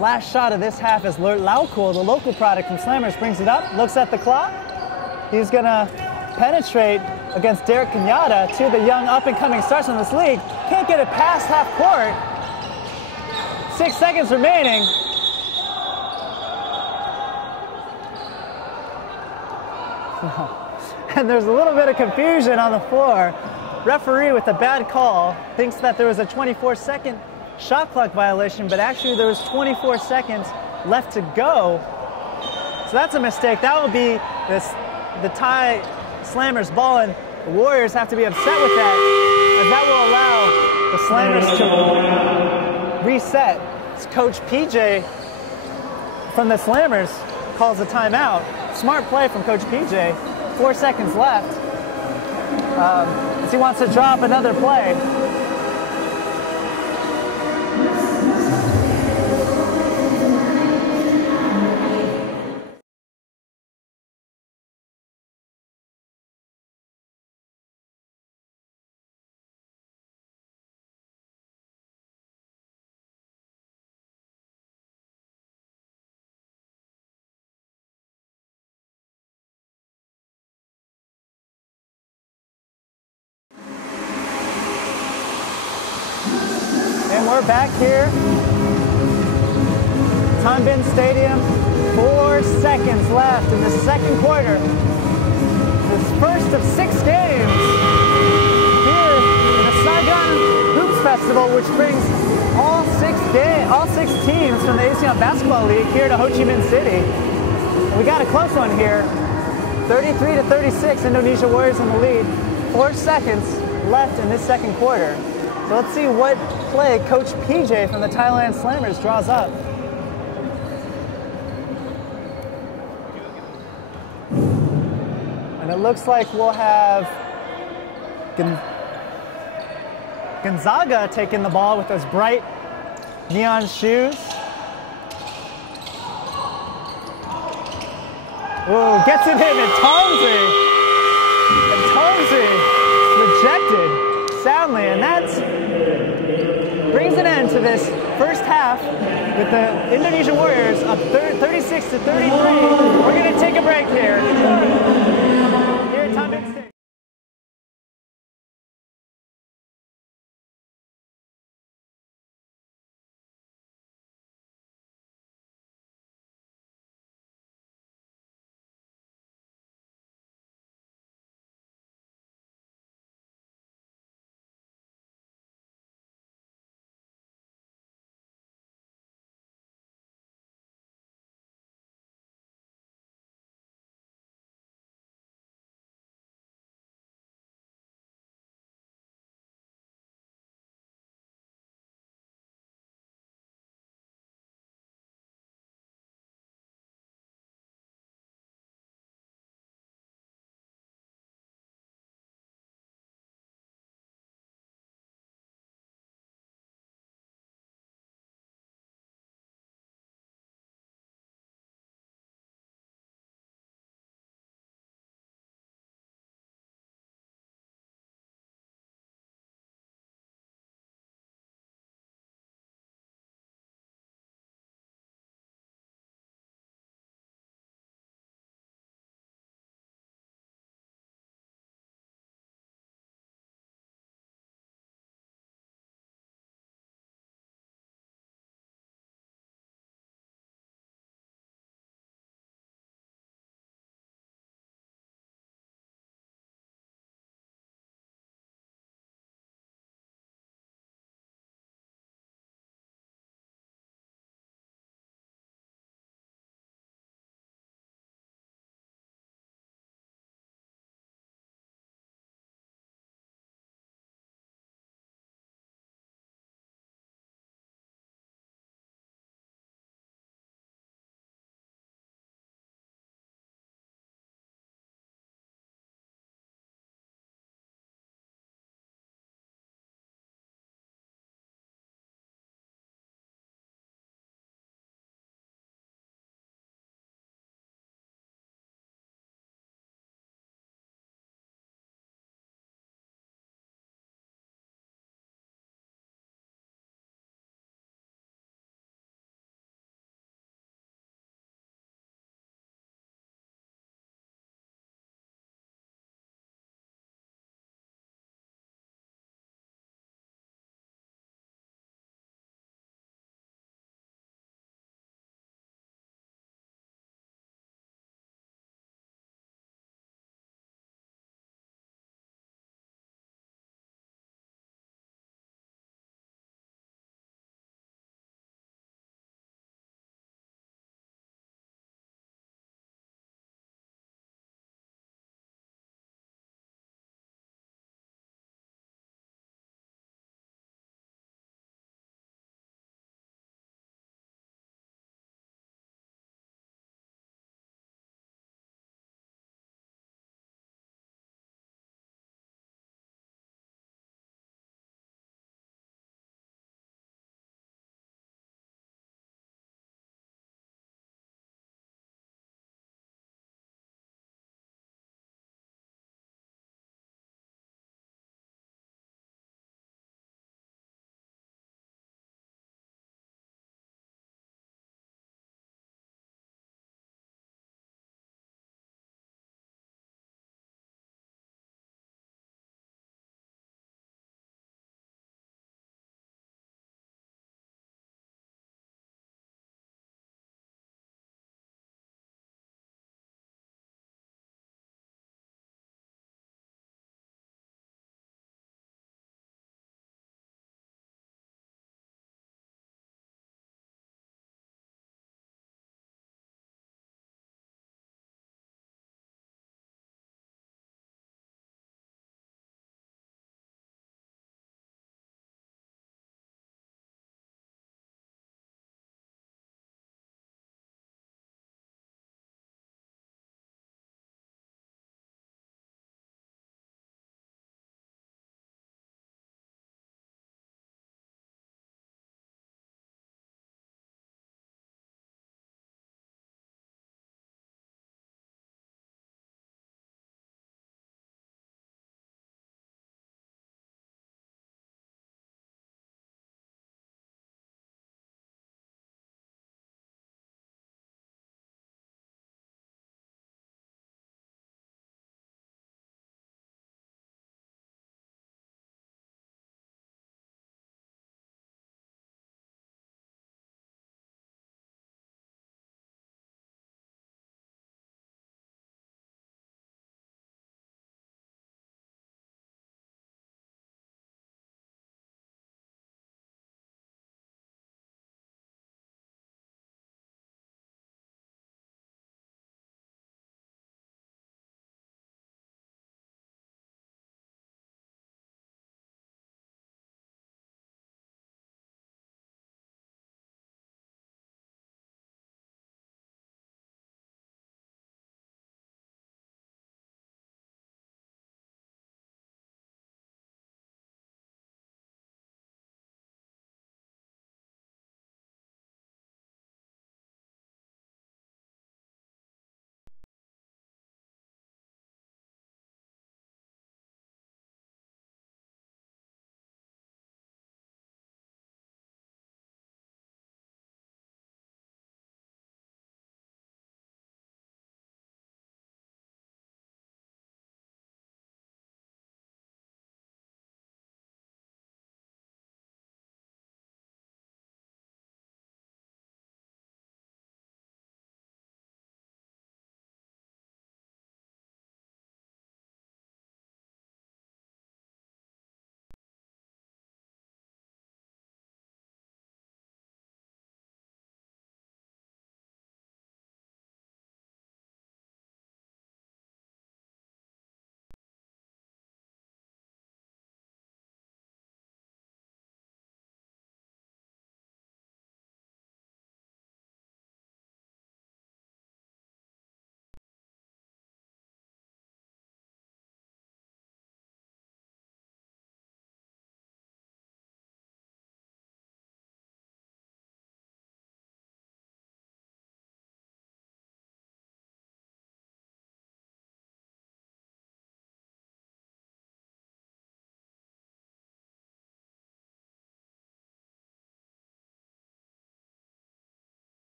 last shot of this half as Lau Kul, the local product from Slammers, brings it up, looks at the clock. He's going to penetrate against Derek Kenyatta, 2 of the young up-and-coming stars in this league. Can't get it past half court. 6 seconds remaining. And there's a little bit of confusion on the floor. Referee with a bad call thinks that there was a 24-second shot clock violation, but actually there was 24 seconds left to go. So that's a mistake. That will be the Thai Slammers ball, and the Warriors have to be upset with that as that will allow the Slammers to reset. It's Coach PJ from the Slammers calls a timeout. Smart play from Coach PJ. 4 seconds left. As he wants to drop another play. And we're back here, Tan Binh Stadium, 4 seconds left in the second quarter. This first of 6 games here in the Saigon Hoops Festival, which brings all six teams from the ASEAN Basketball League here to Ho Chi Minh City. And we got a close one here, 33-36, Indonesia Warriors in the lead. 4 seconds left in this second quarter. So let's see what play Coach PJ from the Thailand Slammers draws up. And it looks like we'll have Gonzaga taking the ball with those bright neon shoes. Ooh, gets it in, and Tomsey rejected soundly, and that brings an end to this first half with the Indonesia Warriors up 36-33. We're going to take a break here.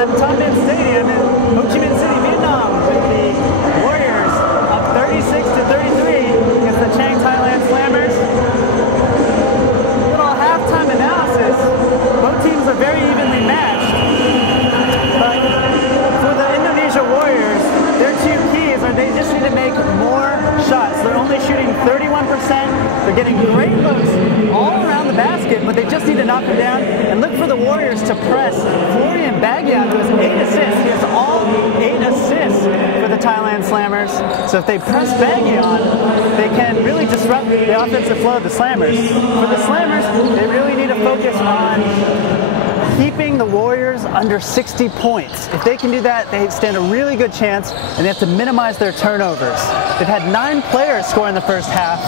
at Thanh Minh Stadium in Ho Chi Minh City, Vietnam, with the Warriors up 36-33 against the Chang Thailand Slammers. Little halftime analysis. Both teams are very evenly matched, but for the Indonesia Warriors, their two keys are they just need to make more shots. They're only shooting 31%. They're getting great looks all around the basket, but they just need to knock them down and look for the Warriors to press Florian Baghian, who has 8 assists. He has all 8 assists for the Thailand Slammers. So if they press Baghian, they can really disrupt the offensive flow of the Slammers. For the Slammers, they really need to focus on keeping the Warriors under 60 points. If they can do that, they stand a really good chance, and they have to minimize their turnovers. They've had 9 players score in the first half,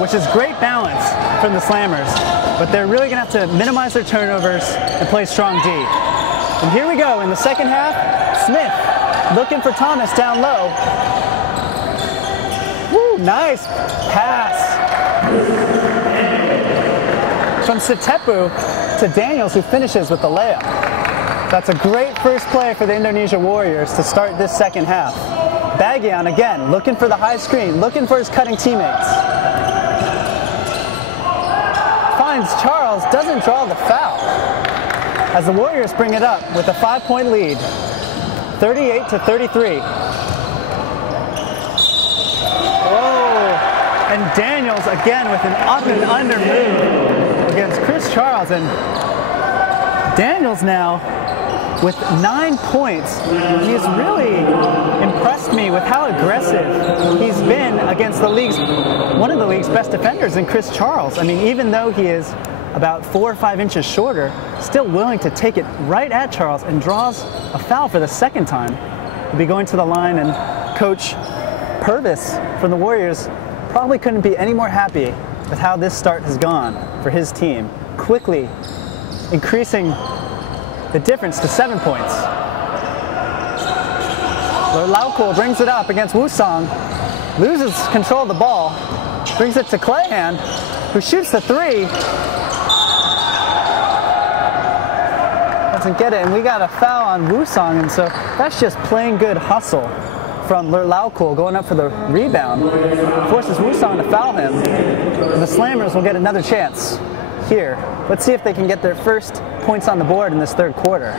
which is great balance from the Slammers, but they're really gonna have to minimize their turnovers and play strong D. And here we go in the second half. Smith looking for Thomas down low. Woo, nice pass from Sitepu to Daniels, who finishes with the layup. That's a great first play for the Indonesia Warriors to start this second half. Baghian again, looking for the high screen, looking for his cutting teammates. Finds Charles, doesn't draw the foul, as the Warriors bring it up with a 5-point lead, 38-33. Whoa, and Daniels again with an up and under move against Chris Charles, and Daniels now with 9 points. He's really impressed me with how aggressive he's been against one of the league's best defenders in Chris Charles. I mean, even though he is about 4 or 5 inches shorter, still willing to take it right at Charles, and draws a foul for the second time. He'll be going to the line, and Coach Purvis from the Warriors probably couldn't be any more happy with how this start has gone for his team, quickly increasing the difference to 7 points. Laukol brings it up against Wusong, loses control of the ball, brings it to Clayhan, who shoots the 3. Doesn't get it, and we got a foul on Wusong, and so that's just plain good hustle from Laukol going up for the rebound. Forces Wusong to foul him, and the Slammers will get another chance here. Let's see if they can get their first points on the board in this third quarter.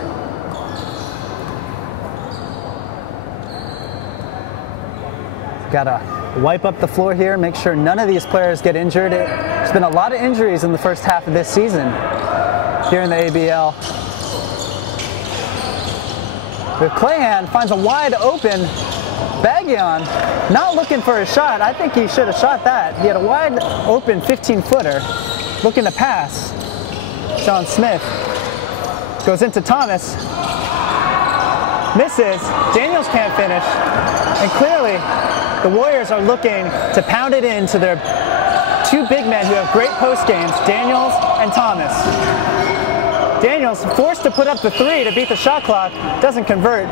Gotta wipe up the floor here, make sure none of these players get injured. There's been a lot of injuries in the first half of this season here in the ABL. But Clayhan finds a wide open Baghian, not looking for a shot. I think he should have shot that. He had a wide open 15-footer looking to pass. Sean Smith goes into Thomas, misses. Daniels can't finish, and clearly the Warriors are looking to pound it into their 2 big men who have great post games, Daniels and Thomas. Daniels forced to put up the 3 to beat the shot clock, doesn't convert.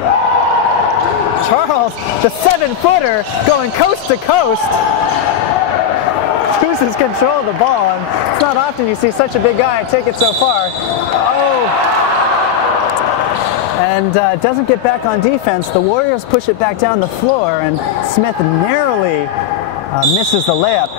Charles, the 7-footer, going coast to coast, loses control of the ball, and it's not often you see such a big guy take it so far. Oh! And doesn't get back on defense. The Warriors push it back down the floor, and Smith narrowly misses the layup.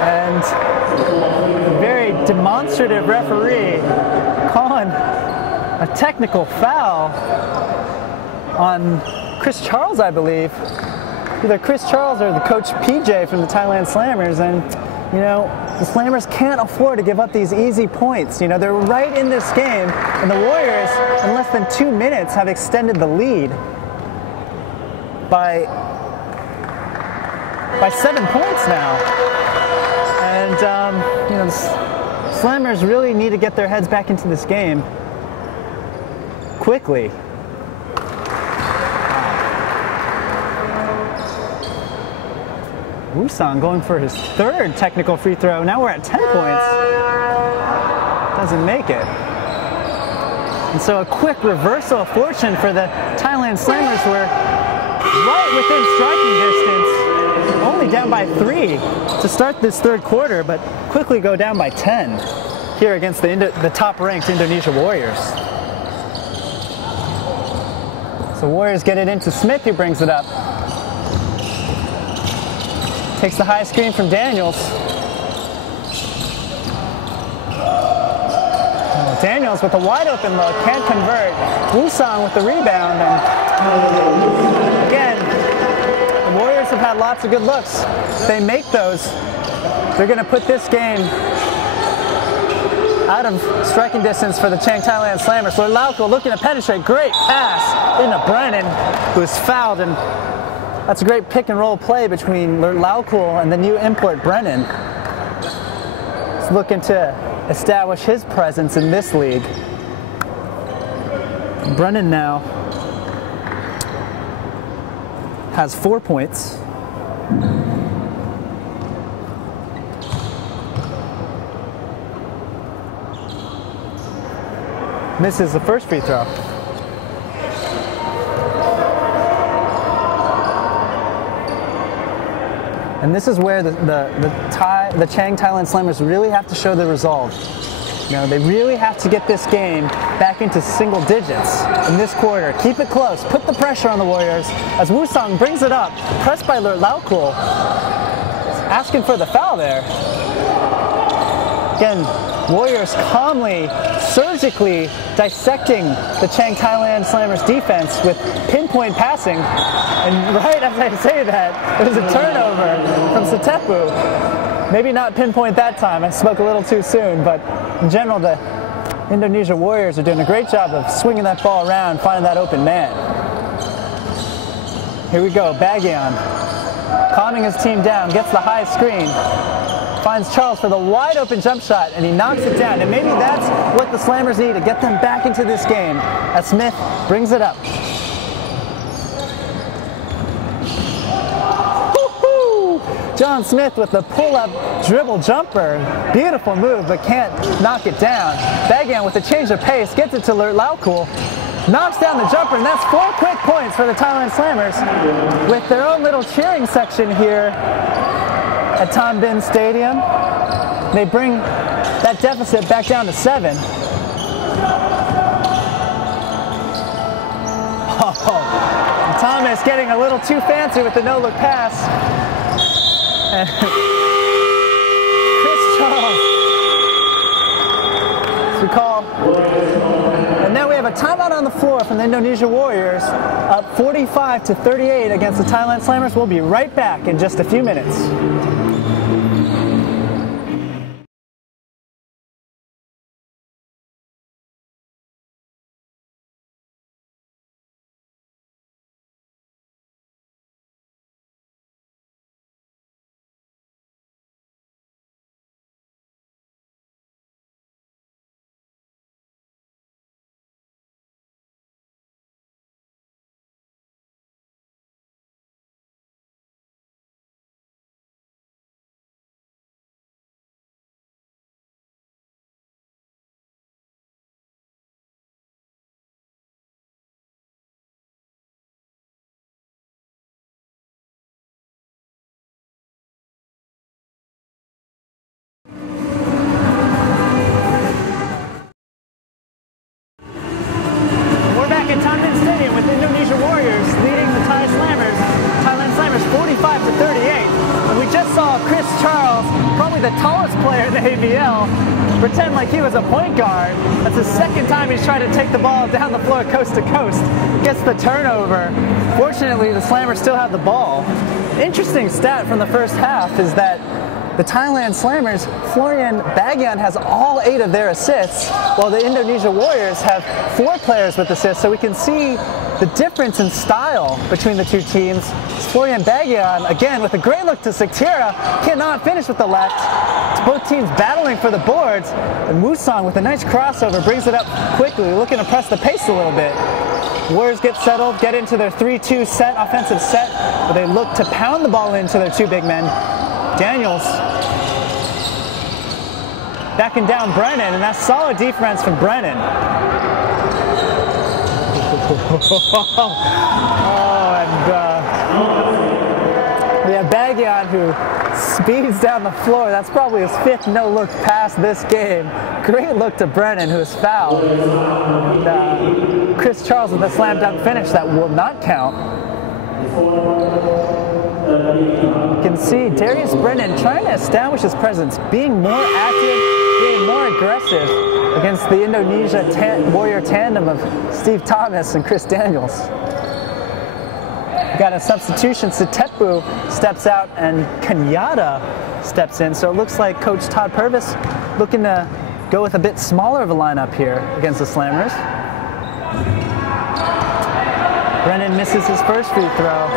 And very demonstrative referee calling a technical foul on Chris Charles, I believe. Either Chris Charles or the coach PJ from the Thailand Slammers. And, you know, the Slammers can't afford to give up these easy points. You know, they're right in this game, and the Warriors, in less than 2 minutes, have extended the lead by 7 points now. And, you know, the Slammers really need to get their heads back into this game quickly. Wusong going for his 3rd technical free throw. Now we're at 10 points. Doesn't make it. And so a quick reversal of fortune for the Thailand Slammers, where right within striking distance. Only down by 3 to start this third quarter, but quickly go down by 10 here against the top-ranked Indonesia Warriors. So Warriors get it into Smith, who brings it up. Takes the high screen from Daniels. Daniels with a wide open look, can't convert. Wusong with the rebound, and again, the Warriors have had lots of good looks. If they make those, they're going to put this game out of striking distance for the Chang Thailand Slammers. Lauko looking to penetrate, great pass into Brennan, who is fouled, and that's a great pick and roll play between Lauko and the new import Brennan. He's looking to establish his presence in this league. Brennan now has 4 points. Misses the first free throw. And this is where the Chang Thailand Slammers really have to show their resolve. You know, they really have to get this game back into single digits in this quarter. Keep it close. Put the pressure on the Warriors as Wusong brings it up. Pressed by Lauko. Asking for the foul there. Again, Warriors calmly, surgically dissecting the Chang Thailand Slammers defense with pinpoint passing. And right as I say that, it was a turnover from Satepu. Maybe not pinpoint that time, I spoke a little too soon, but in general, the Indonesia Warriors are doing a great job of swinging that ball around, finding that open man. Here we go, Bagian, calming his team down, gets the high screen, finds Charles for the wide open jump shot, and he knocks it down. And maybe that's what the Slammers need to get them back into this game as Smith brings it up. John Smith with the pull-up dribble jumper. Beautiful move, but can't knock it down. Bagian with a change of pace, gets it to Lauko. Knocks down the jumper, and that's 4 quick points for the Thailand Slammers with their own little cheering section here at Tan Binh Stadium. They bring that deficit back down to 7. Oh, Thomas getting a little too fancy with the no-look pass. And Chris Charles, as we call. And now we have a timeout on the floor from the Indonesia Warriors, up 45-38 against the Thailand Slammers. We'll be right back in just a few minutes. The tallest player in the ABL pretend like he was a point guard. That's the second time he's tried to take the ball down the floor coast to coast. Gets the turnover. Fortunately, the Slammers still have the ball. Interesting stat from the first half is that the Thailand Slammers, Florian Bagian has all 8 of their assists, while the Indonesia Warriors have 4 players with assists. So we can see the difference in style between the two teams. Florian Bagian, again, with a great look to Sektira, cannot finish with the left. It's both teams battling for the boards, and Wusong with a nice crossover brings it up quickly, looking to press the pace a little bit. Warriors get settled, get into their 3-2 set, offensive set, where they look to pound the ball into their 2 big men. Daniels backing down Brennan, and that's solid defense from Brennan. We have Baggion who speeds down the floor. That's probably his 5th no-look pass this game. Great look to Brennan, who is fouled. And Chris Charles with a slam dunk finish that will not count. You can see Darius Brennan trying to establish his presence, being more active, being more aggressive against the Indonesia Warrior tandem of Steve Thomas and Chris Daniels. Got a substitution. Sitepu steps out and Kenyatta steps in. So it looks like Coach Todd Purvis looking to go with a bit smaller of a lineup here against the Slammers. Brennan misses his first free throw.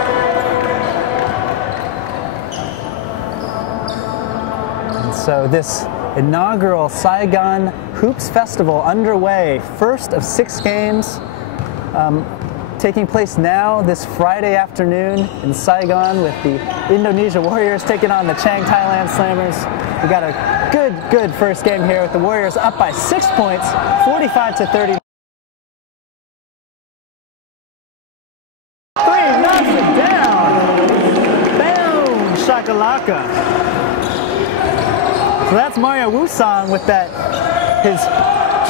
And so this inaugural Saigon Hoops Festival underway. First of 6 games. Taking place now this Friday afternoon in Saigon with the Indonesia Warriors taking on the Chang Thailand Slammers. We got a good first game here with the Warriors up by 6 points, 45-30. Knocks it down. Boom, shakalaka. So that's Mario Wusong with that, his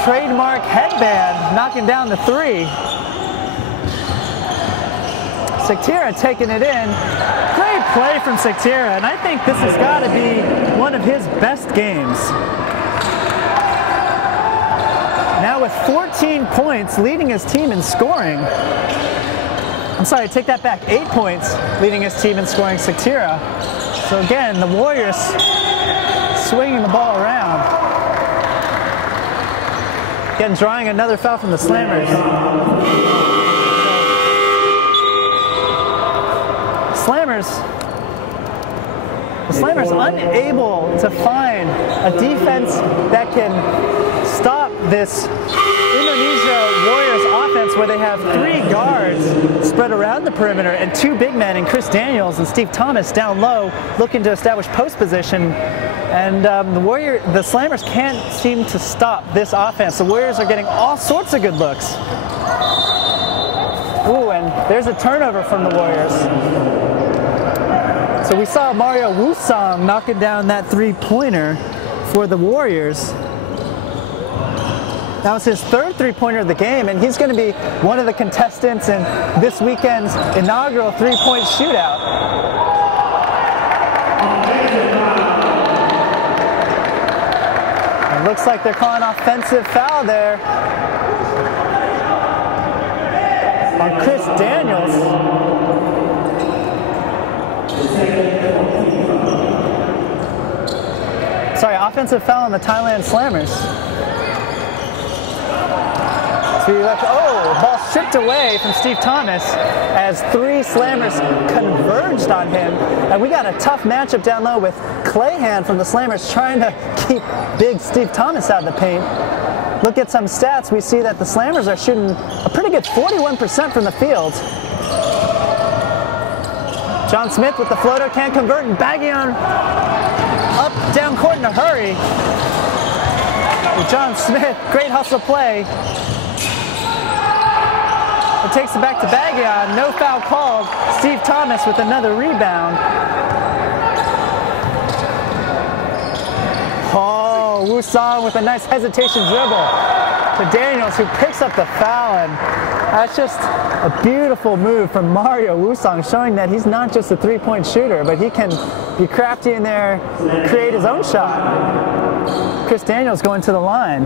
trademark headband, knocking down the 3. Sektira taking it in. Great play from Sektira, and I think this has got to be one of his best games. Now with 14 points, leading his team in scoring. I'm sorry, take that back. 8 points, leading his team in scoring, Sektira. So again, the Warriors swinging the ball around. Again, drawing another foul from the Slammers. The Slammers unable to find a defense that can stop this Indonesia Warriors offense where they have 3 guards spread around the perimeter and 2 big men in Chris Daniels and Steve Thomas down low looking to establish post position. And the Slammers can't seem to stop this offense. The Warriors are getting all sorts of good looks. Ooh, and there's a turnover from the Warriors. So we saw Mario Wusong knocking down that 3-pointer for the Warriors. That was his 3rd 3-pointer of the game, and he's going to be one of the contestants in this weekend's inaugural 3-point shootout. It looks like they're calling offensive foul there on Chris Daniels. Sorry, offensive foul on the Thailand Slammers. So ball stripped away from Steve Thomas as 3 Slammers converged on him. And we got a tough matchup down low with Clayhan from the Slammers trying to keep big Steve Thomas out of the paint. Look at some stats. We see that the Slammers are shooting a pretty good 41% from the field. John Smith with the floater, can't convert, and Baggion up, down court in a hurry. With John Smith, great hustle play. It takes it back to Baggion, no foul called. Steve Thomas with another rebound. Oh, Wusong with a nice hesitation dribble to Daniels, who picks up the foul, and that's just a beautiful move from Mario Wusong, showing that he's not just a 3-point shooter, but he can be crafty in there, create his own shot. Chris Daniels going to the line.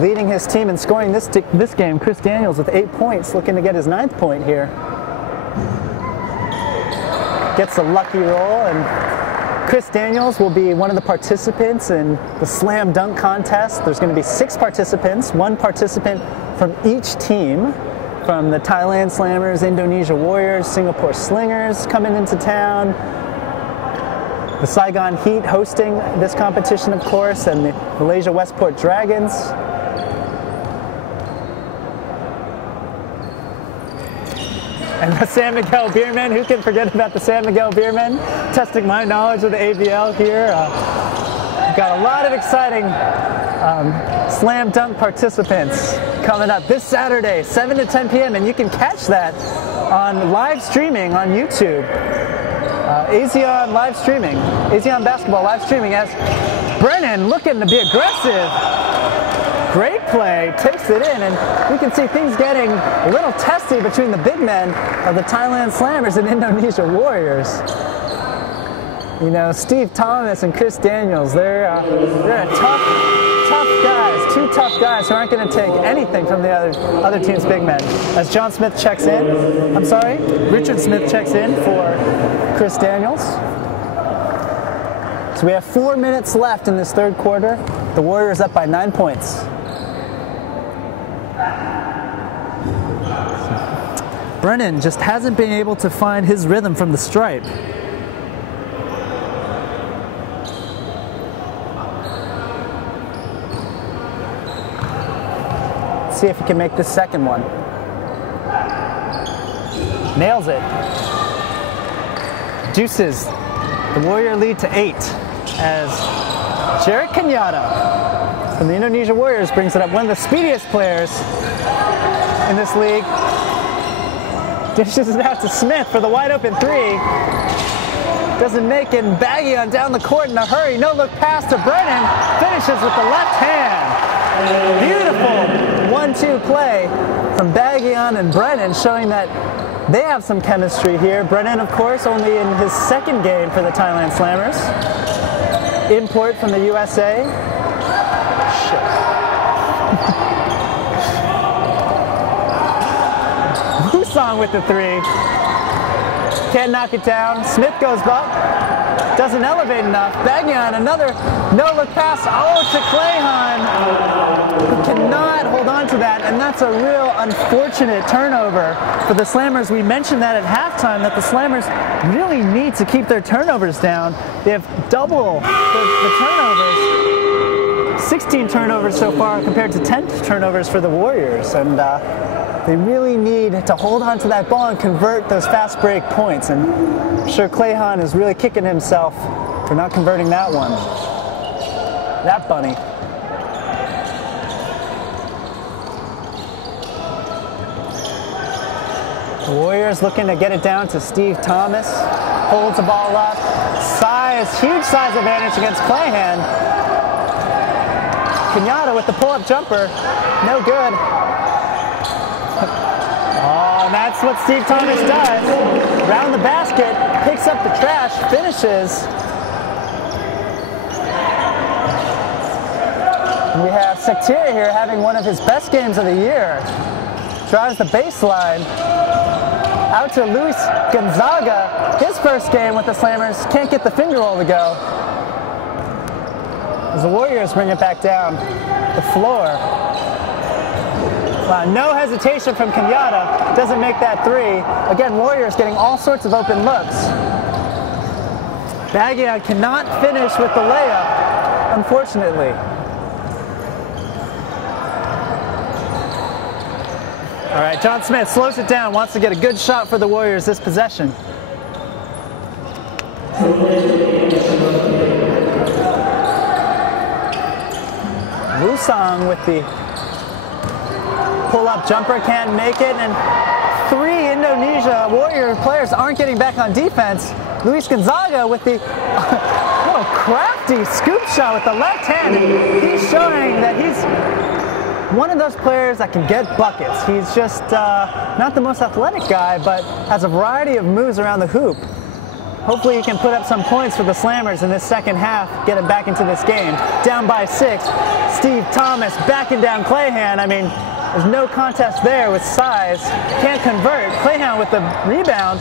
Leading his team in scoring this game, Chris Daniels with 8 points, looking to get his 9th point here. Gets a lucky roll, and Chris Daniels will be one of the participants in the slam dunk contest. There's going to be 6 participants, 1 participant from each team, from the Thailand Slammers, Indonesia Warriors, Singapore Slingers coming into town. The Saigon Heat hosting this competition, of course, and the Malaysia Westport Dragons. And the San Miguel Beermen, who can forget about the San Miguel Beermen? Testing my knowledge of the ABL here. got a lot of exciting slam dunk participants coming up this Saturday, 7 to 10 p.m. And you can catch that on live streaming on YouTube. ASEAN live streaming, ASEAN basketball live streaming as Brennan looking to be aggressive. Great play, takes it in, and we can see things getting a little testy between the big men of the Thailand Slammers and Indonesia Warriors. You know, Steve Thomas and Chris Daniels, they're a tough guys, two tough guys who aren't going to take anything from the other team's big men. As John Smith checks in, Richard Smith checks in for Chris Daniels. So we have 4 minutes left in this third quarter. The Warriors up by 9 points. Brennan just hasn't been able to find his rhythm from the stripe. See if he can make this second one. Nails it. Juices the Warrior lead to 8 as Jared Kenyatta from the Indonesia Warriors brings it up. One of the speediest players in this league. Dishes it out to Smith for the wide open 3. Doesn't make it, and Baggion down the court in a hurry. No look pass to Brennan. Finishes with the left hand. Beautiful 1-2 play from Baggion and Brennan, showing that they have some chemistry here. Brennan, of course, only in his second game for the Thailand Slammers. Import from the USA. Wusong with the 3. Can't knock it down. Smith goes up. Doesn't elevate enough. Baggion, another no-look pass. Oh, to Clayhan. Who cannot hold on to that, and that's a real unfortunate turnover for the Slammers. We mentioned that at halftime, that the Slammers really need to keep their turnovers down. They have double the turnovers. 16 turnovers so far compared to 10 turnovers for the Warriors, and they really need to hold on to that ball and convert those fast break points. And I'm sure Clayhan is really kicking himself for not converting that one. That bunny. The Warriors looking to get it down to Steve Thomas. Holds the ball up. Huge size advantage against Clayhan. Kenyatta with the pull-up jumper. No good. Oh, and that's what Steve Thomas does. Round the basket, picks up the trash, finishes. And we have Sectier here having one of his best games of the year. Drives the baseline. Out to Luis Gonzaga. His first game with the Slammers. Can't get the finger roll to go. As the Warriors bring it back down the floor. Wow, no hesitation from Kenyatta. Doesn't make that 3. Again, Warriors getting all sorts of open looks. Baggion cannot finish with the layup, unfortunately. All right, John Smith slows it down, wants to get a good shot for the Warriors this possession. Wusong with the pull-up jumper, can't make it, and 3 Indonesia Warrior players aren't getting back on defense. Luis Gonzaga with the little crafty scoop shot with the left hand. He's showing that he's one of those players that can get buckets. He's just not the most athletic guy, but has a variety of moves around the hoop. Hopefully he can put up some points for the Slammers in this second half, get it back into this game. Down by 6, Steve Thomas backing down Clayhan. I mean, there's no contest there with size. Can't convert. Clayhan with the rebound.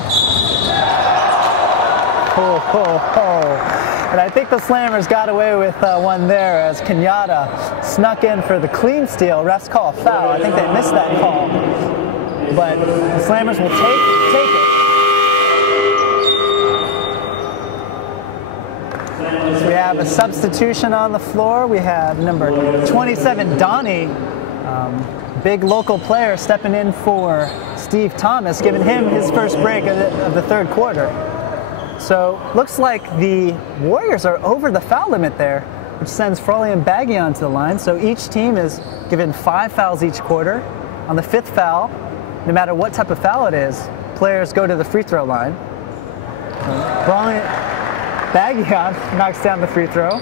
And I think the Slammers got away with one there as Kenyatta snuck in for the clean steal. Refs call a foul. I think they missed that call. But the Slammers will take it. So we have a substitution on the floor. We have number 27, Donnie, big local player, stepping in for Steve Thomas, giving him his first break of the third quarter. So looks like the Warriors are over the foul limit there. which sends Frawley and Baggy onto the line. So each team is given 5 fouls each quarter. On the 5th foul, no matter what type of foul it is, players go to the free throw line. Baggy knocks down the free throw.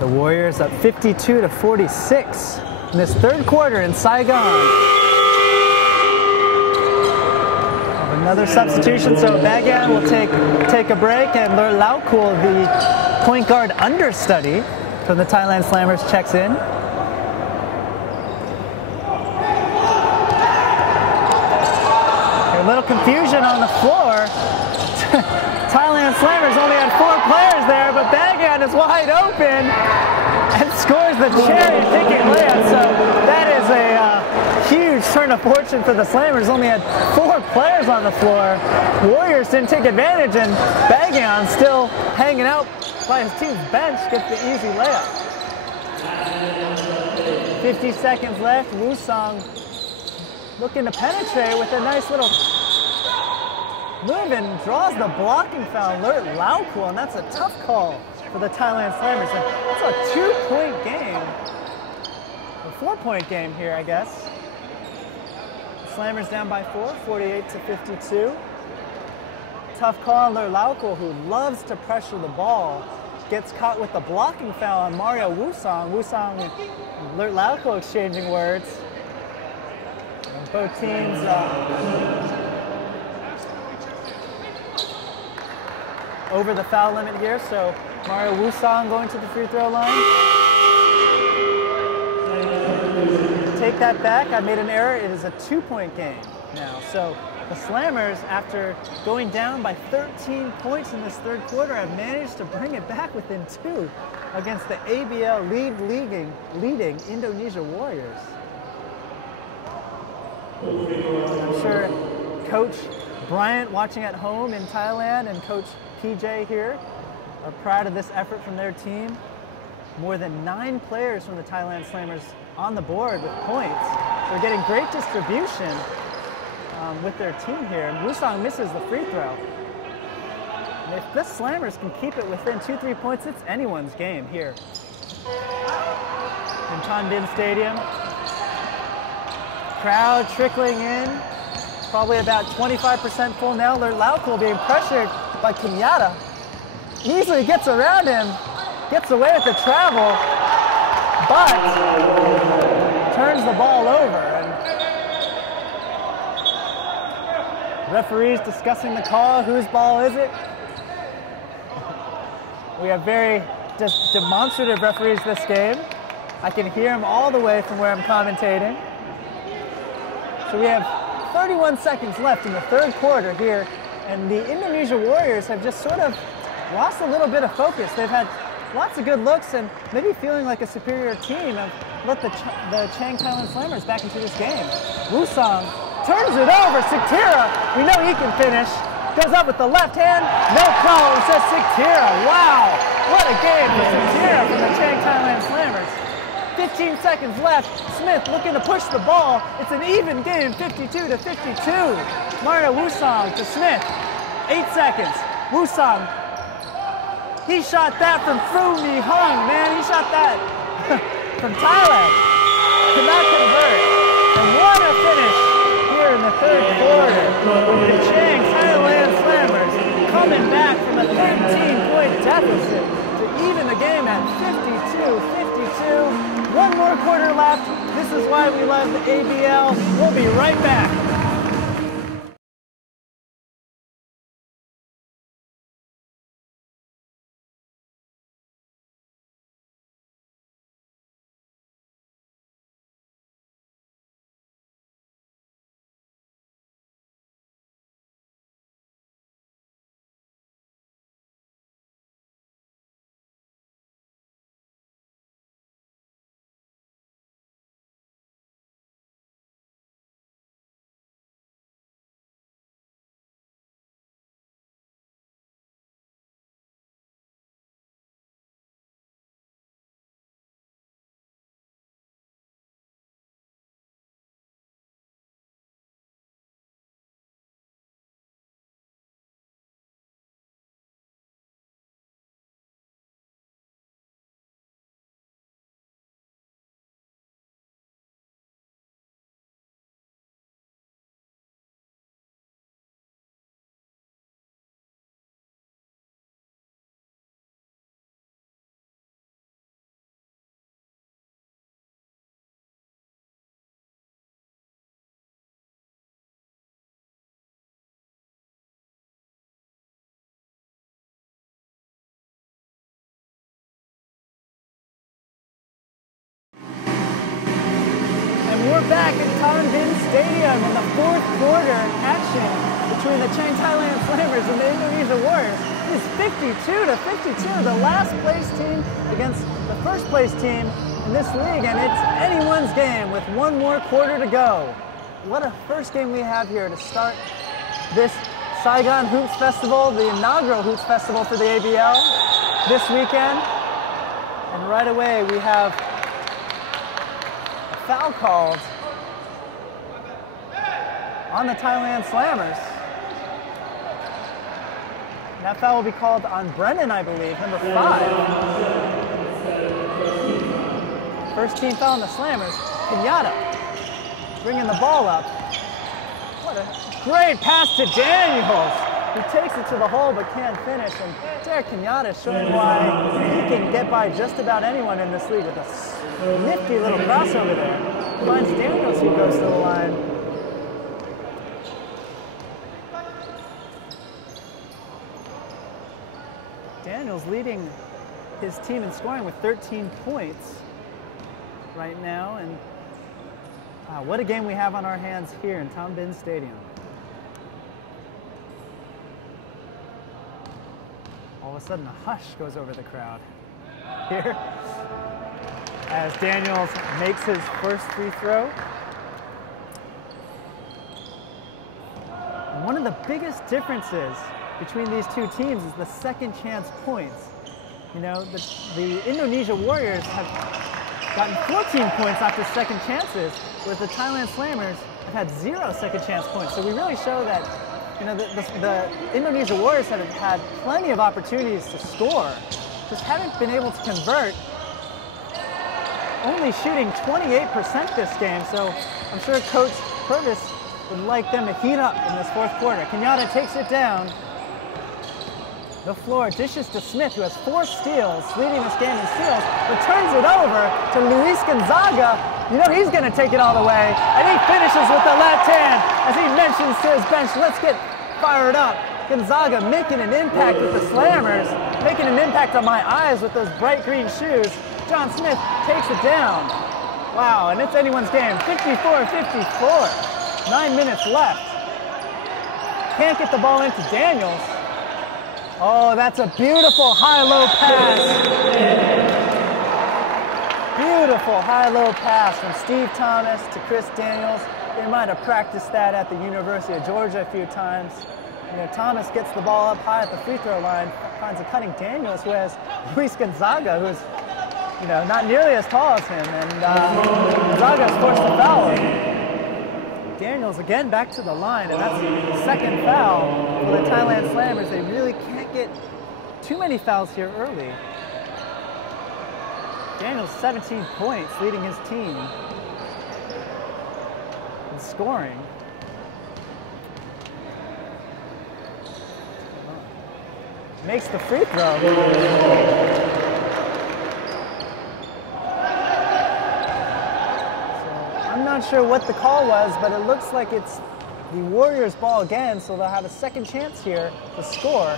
The Warriors up 52-46 in this third quarter in Saigon. Another substitution, so Bagan will take a break, and Lau Kul, the point guard understudy from the Thailand Slammers, checks in. A little confusion on the floor. Thailand Slammers only had 4 players there, but Bagan is wide open and scores the cherry-picking layup. So that is a huge turn of fortune for the Slammers. Only had 4 players on the floor. Warriors didn't take advantage, and Bagan, still hanging out by his team's bench, gets the easy layup. 50 seconds left. Woo-sung looking to penetrate with a nice little move and draws the blocking foul, Lau Kul, and that's a tough call for the Thailand Slammers. And it's a 2-point game, a 4-point game here, I guess. The Slammers down by 4, 48-52. Tough call on Lau Kul, who loves to pressure the ball. Gets caught with the blocking foul on Mario Woo-sung. Woo-sung and Lau Kul exchanging words. And both teams over the foul limit here, so Mario Woo-sung going to the free throw line. Take that back, I made an error. It is a 2-point game now. So the Slammers, after going down by 13 points in this third quarter, have managed to bring it back within 2 against the ABL leading Indonesia Warriors. I'm sure Coach Bryant, watching at home in Thailand, and Coach PJ here are proud of this effort from their team. More than 9 players from the Thailand Slammers on the board with points. They're getting great distribution with their team here. And Woo-sung misses the free throw. And if the Slammers can keep it within 2-3 points, it's anyone's game here in Tan Binh Stadium. Crowd trickling in. Probably about 25% full now. Lau Kul being pressured by Kenyatta. Easily gets around him, gets away with the travel, but turns the ball over. And referees discussing the call. Whose ball is it? We have very just demonstrative referees this game. I can hear them all the way from where I'm commentating. So we have 31 seconds left in the third quarter here, and the Indonesia Warriors have just sort of lost a little bit of focus. They've had lots of good looks and maybe feeling like a superior team have let the Chang Thailand Slammers back into this game. Woo-sung turns it over. Siktira, we know he can finish. Goes up with the left hand. No problem, says Siktira. Wow, what a game for Siktira from the Chang Thailand Slammers. 15 seconds left. Smith looking to push the ball. It's an even game, 52-52. Mario Woo-sung to Smith. 8 seconds. Woo-sung. He shot that from Phu Mi Hung, man. He shot that from Thailand. Could not convert. And what a finish here in the third quarter. The Chang Thailand Slammers coming back from a 13-point deficit to even the game at 52-52. One more quarter left. This is why we love the ABL. We'll be right back. Stadium in the fourth quarter action between the Chang Thailand Slammers and the Indonesia Warriors. It is 52-52, the last place team against the first place team in this league, and it's anyone's game with one more quarter to go. What a first game we have here to start this Saigon Hoops Festival, the inaugural Hoops Festival for the ABL this weekend. And right away we have a foul called on the Thailand Slammers. And that foul will be called on Brennan, I believe, number 5. First team foul on the Slammers. Kenyatta bringing the ball up. What a great pass to Daniels. He takes it to the hole but can't finish. And Derek Kenyatta showing why he can get by just about anyone in this league with a nifty little crossover there. He finds Daniels who goes to the line. Daniels leading his team in scoring with 13 points right now, and what a game we have on our hands here in Tom Bin Stadium. All of a sudden a hush goes over the crowd here as Daniels makes his first free throw. And one of the biggest differences between these two teams is the second chance points. You know, the Indonesia Warriors have gotten 14 points after second chances, whereas the Thailand Slammers have had 0 second chance points. So we really show that, you know, the Indonesia Warriors have had plenty of opportunities to score, just haven't been able to convert. Only shooting 28% this game, so I'm sure Coach Purvis would like them to heat up in this fourth quarter. Kenyatta takes it down the floor, dishes to Smith, who has 4 steals, leading this game in steals, but turns it over to Luis Gonzaga. You know he's going to take it all the way, and he finishes with the left hand as he mentions to his bench, let's get fired up. Gonzaga making an impact with the Slammers, making an impact on my eyes with those bright green shoes. John Smith takes it down. Wow, and it's anyone's game, 54-54. 9 minutes left. Can't get the ball into Daniels. Oh, that's a beautiful high-low pass. Beautiful high-low pass from Steve Thomas to Chris Daniels. They might have practiced that at the University of Georgia a few times. You know, Thomas gets the ball up high at the free throw line, finds a cutting Daniels, who has Luis Gonzaga, who's, you know, not nearly as tall as him, and Gonzaga is forced to foul him. Daniels again back to the line, and that's the second foul for the Thailand Slammers. They really can't get too many fouls here early. Daniels 17 points, leading his team in scoring. Makes the free throw. I'm not sure what the call was, but it looks like it's the Warriors' ball again, so they'll have a second chance here to score.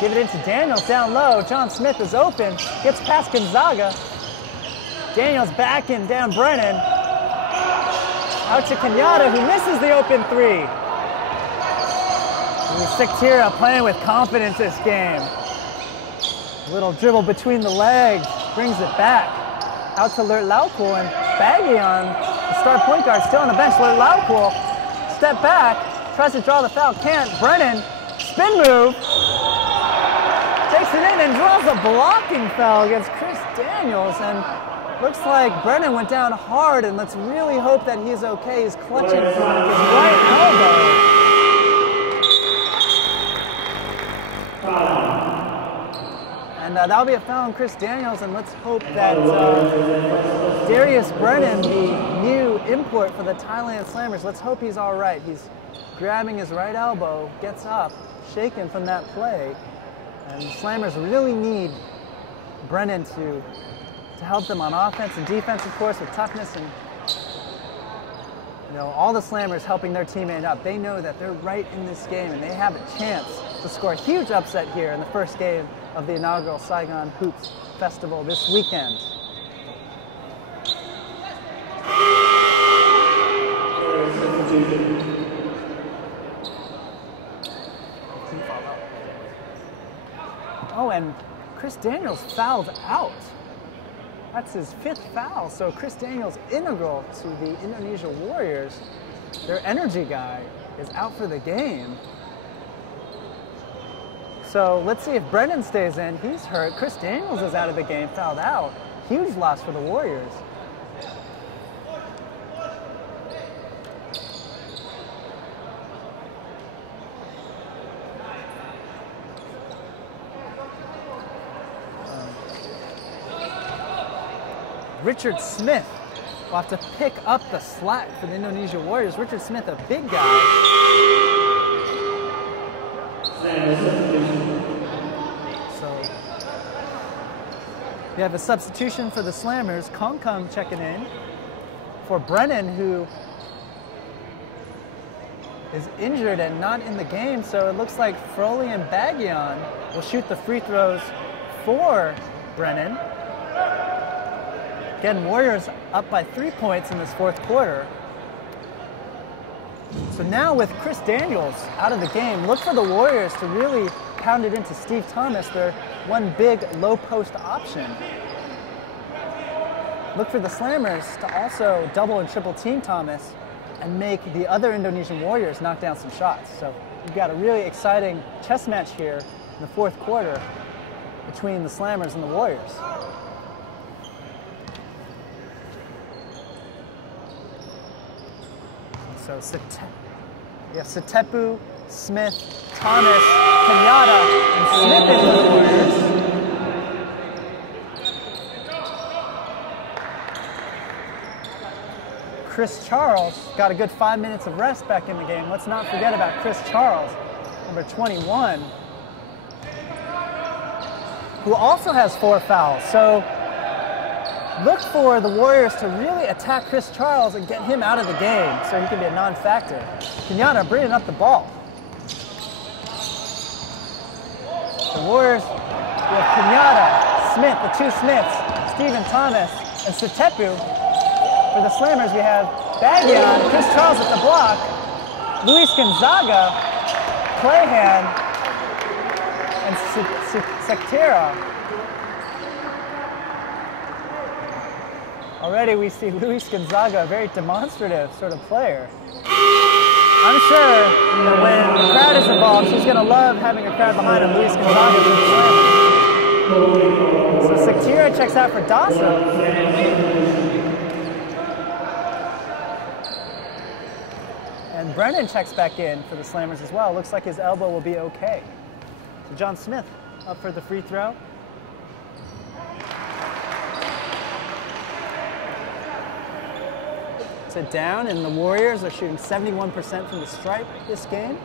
Give it into Daniels down low. John Smith is open, gets past Gonzaga. Daniels backing down Brennan. Out to Kenyatta, who misses the open 3. Sectira playing with confidence this game. A little dribble between the legs, brings it back. Out to Lert Laucool, and Baggy on the star point guard, still on the bench. Lert Laucool, step back, tries to draw the foul, can't. Brennan, spin move. Takes it in and draws a blocking foul against Chris Daniels, and looks like Brennan went down hard, and let's really hope that he's okay. He's clutching his right elbow. And that'll be a foul on Chris Daniels, and let's hope that Darius Brennan, the new import for the Thailand Slammers, let's hope he's all right. He's grabbing his right elbow, gets up, shaken from that play. And the Slammers really need Brennan to help them on offense and defense, of course, with toughness. And all the Slammers helping their teammate up. They know that they're right in this game and they have a chance to score a huge upset here in the first game of the inaugural Saigon Hoops Festival this weekend. Oh, and Chris Daniels fouled out. That's his 5th foul, so Chris Daniels integral to the Indonesia Warriors. Their energy guy is out for the game. So let's see if Brennan stays in. He's hurt. Chris Daniels is out of the game, fouled out. Huge loss for the Warriors. Richard Smith will have to pick up the slack for the Indonesia Warriors. Richard Smith, a big guy. So we have a substitution for the Slammers. Kong Kong checking in for Brennan, who is injured and not in the game. So it looks like Froley and Baggion will shoot the free throws for Brennan. Again, Warriors up by 3 points in this 4th quarter. So now with Chris Daniels out of the game, look for the Warriors to really pound it into Steve Thomas, their one big low post option. Look for the Slammers to also double and triple team Thomas and make the other Indonesian Warriors knock down some shots. So we've got a really exciting chess match here in the 4th quarter between the Slammers and the Warriors. So Satepu, Smith, Thomas, Kenyatta, and Smith into the Warriors. Chris Charles got a good 5 minutes of rest back in the game. Let's not forget about Chris Charles, number 21, who also has 4 fouls. So look for the Warriors to really attack Chris Charles and get him out of the game so he can be a non-factor. Kenyatta bringing up the ball. The Warriors with Kenyatta, Smith, the 2 Smiths, Stephen Thomas, and Satepu. For the Slammers, we have Baggion, Chris Charles at the block, Luis Gonzaga, Clayhan, and Sectera. Already we see Luis Gonzaga, a very demonstrative sort of player. I'm sure when the crowd is involved, she's going to love having a crowd behind him. Luis Gonzaga for the Slammers. So Sectera checks out for Dawson. And Brennan checks back in for the Slammers as well. Looks like his elbow will be okay. So John Smith up for the free throw. Down, and the Warriors are shooting 71% from the stripe this game.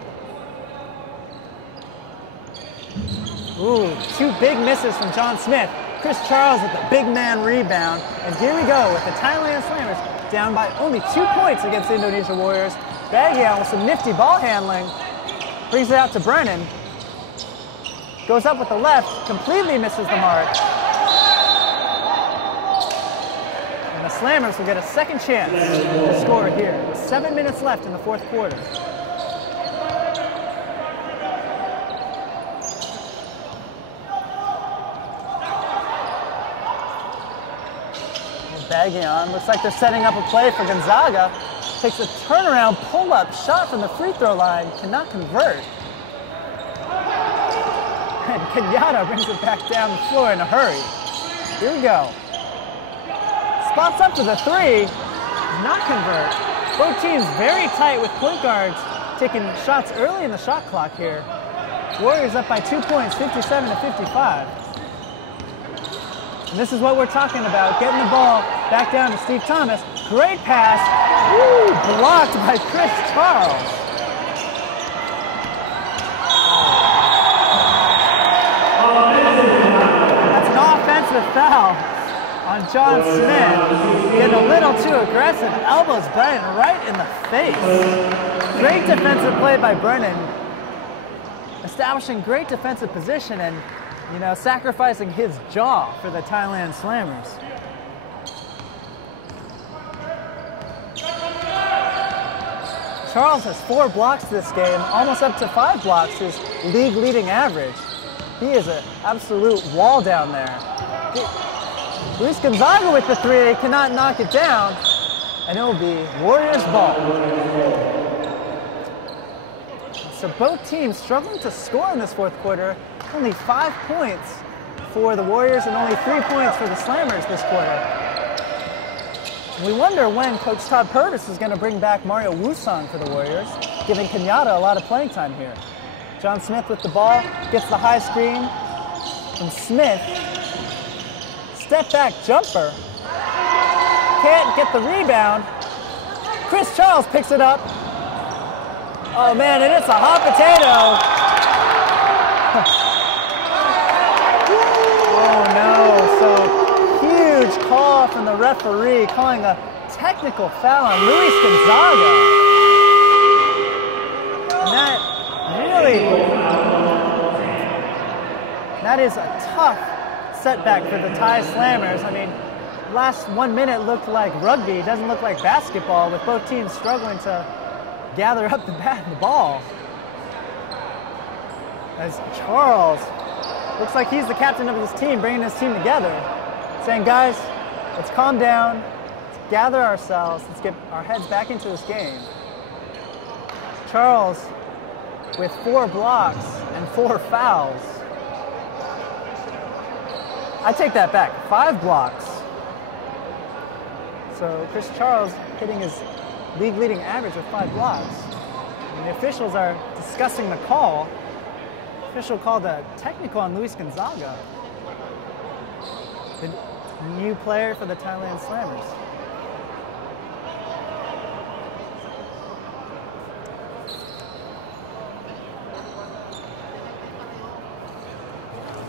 Ooh, 2 big misses from John Smith. Chris Charles with the big man rebound. And here we go with the Thailand Slammers down by only 2 points against the Indonesia Warriors. Baggion with some nifty ball handling. Brings it out to Brennan. Goes up with the left, completely misses the mark. Slammers will get a second chance to score here. 7 minutes left in the 4th quarter. Baggion, looks like they're setting up a play for Gonzaga. Takes a turnaround pull-up shot from the free throw line, cannot convert. And Kenyatta brings it back down the floor in a hurry. Here we go. Spots up to the 3, not convert. Both teams very tight with point guards taking shots early in the shot clock here. Warriors up by 2 points, 57 to 55. And this is what we're talking about, getting the ball back down to Steve Thomas. Great pass, woo, blocked by Chris Charles. That's an offensive foul on John Smith. Getting a little too aggressive. Elbows Brennan right in the face. Great defensive play by Brennan. Establishing great defensive position and, you know, sacrificing his jaw for the Thailand Slammers. Charles has 4 blocks this game, almost up to 5 blocks, his league leading average. He is an absolute wall down there. Luis Gonzaga with the 3, cannot knock it down, and it will be Warriors ball. So both teams struggling to score in this fourth quarter. Only 5 points for the Warriors and only 3 points for the Slammers this quarter. We wonder when Coach Todd Purvis is going to bring back Mario Wusong for the Warriors, giving Kenyatta a lot of playing time here. John Smith with the ball, gets the high screen from Smith. Step back jumper. Can't get the rebound. Chris Charles picks it up. Oh man, and it's a hot potato. Oh no, so huge call from the referee calling a technical foul on Luis Gonzaga. And that is a tough setback for the Thai Slammers. I mean, last 1 minute looked like rugby. It doesn't look like basketball with both teams struggling to gather up the ball. As Charles looks like he's the captain of his team, bringing his team together, saying, guys, let's calm down, let's gather ourselves, let's get our heads back into this game. Charles with 4 blocks and 4 fouls. I take that back, 5 blocks. So Chris Charles hitting his league leading average of 5 blocks. And the officials are discussing the call. The official called a technical on Luis Gonzaga, the new player for the Thailand Slammers.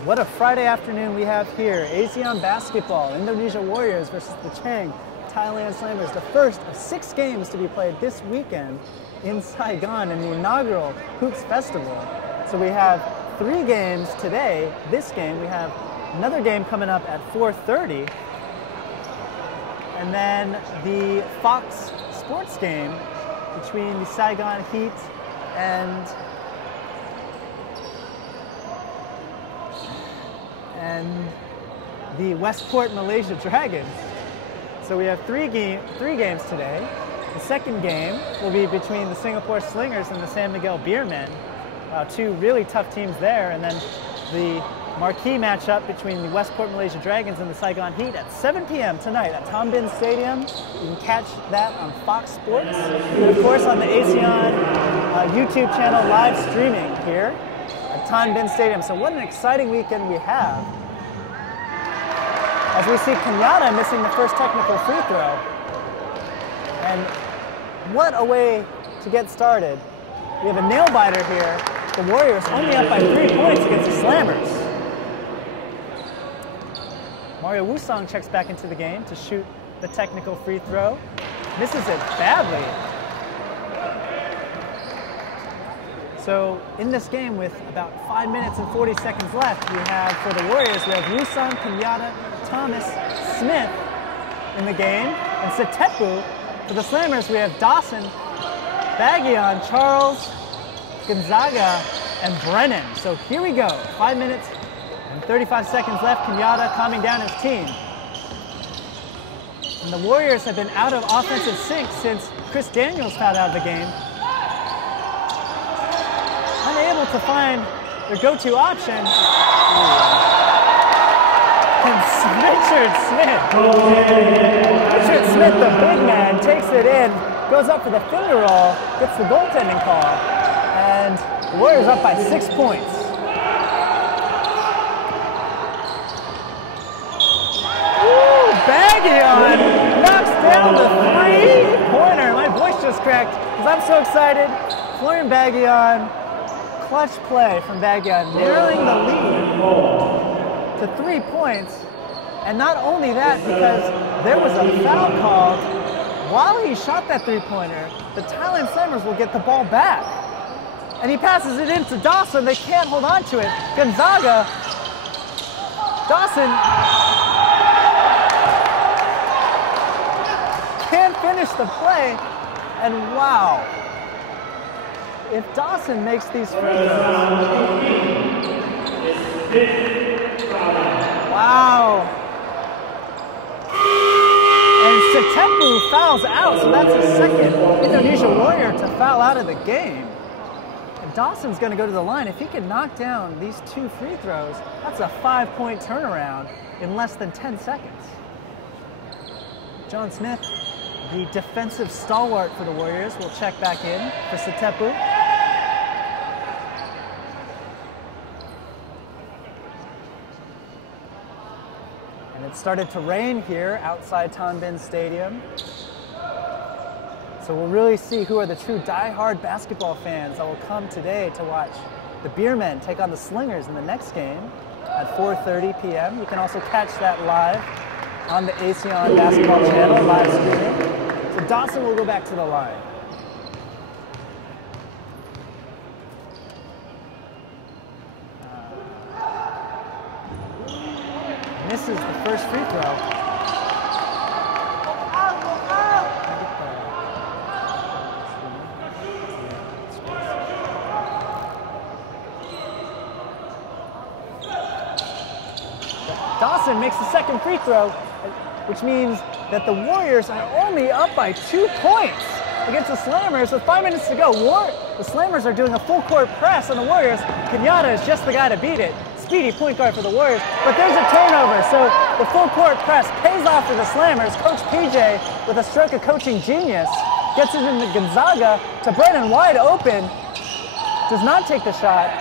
What a Friday afternoon we have here. ASEAN basketball, Indonesia Warriors versus the Chang Thailand Slammers. The first of 6 games to be played this weekend in Saigon in the inaugural Hoops Festival. So we have 3 games today. This game, we have another game coming up at 4:30. And then the Fox Sports game between the Saigon Heat and the Westport Malaysia Dragons. So we have 3 games today. The second game will be between the Singapore Slingers and the San Miguel Beermen. 2 really tough teams there. And then the marquee matchup between the Westport Malaysia Dragons and the Saigon Heat at 7 p.m. tonight at Tom Bin Stadium. You can catch that on Fox Sports. And of course on the ASEAN YouTube channel live streaming here at Tom Bin Stadium. So what an exciting weekend we have. As we see Kenyatta missing the first technical free throw. And what a way to get started. We have a nail biter here. The Warriors only up by 3 points against the Slammers. Mario Wusong checks back into the game to shoot the technical free throw. Misses it badly. So in this game with about 5 minutes and 40 seconds left, we have for the Warriors, we have Wusong, Kenyatta, Thomas, Smith in the game, and Satepu. For the Slammers, we have Dawson, Baggion, Charles, Gonzaga, and Brennan. So here we go, 5 minutes and 35 seconds left. Kenyatta calming down his team. And the Warriors have been out of offensive sync since Chris Daniels fouled out of the game. Unable to find their go-to option. And Richard Smith, the big man, takes it in, goes up for the finger roll, gets the goaltending call, and the Warriors up by 6 points. Woo, Baggion knocks down the 3-pointer. My voice just cracked because I'm so excited. Florian Baggion, clutch play from Baggion, narrowing the lead to 3 points. And not only that, because there was a foul called while he shot that three-pointer, the Thailand Slammers will get the ball back. And he passes it into Dawson. They can't hold on to it. Gonzaga, Dawson can't finish the play. And wow, if Dawson makes these free throws, wow. And Setepu fouls out, so that's the second Indonesia Warrior to foul out of the game. And Dawson's going to go to the line. If he can knock down these 2 free throws, that's a 5-point turnaround in less than 10 seconds. John Smith, the defensive stalwart for the Warriors, will check back in for Setepu. It started to rain here outside Tan Binh Stadium. So we'll really see who are the true die-hard basketball fans that will come today to watch the Beermen take on the Slingers in the next game at 4:30 p.m. You can also catch that live on the ASEAN Basketball Channel, live streaming. So Dawson will go back to the line. Misses the first free throw. Dawson makes the second free throw, which means that the Warriors are only up by 2 points against the Slammers with 5 minutes to go. The Slammers are doing a full court press on the Warriors. Kenyatta is just the guy to beat it. Speedy point guard for the Warriors, but there's a turnover, so the full court press pays off for the Slammers. Coach PJ, with a stroke of coaching genius, gets it into Gonzaga to Brennan, wide open, does not take the shot.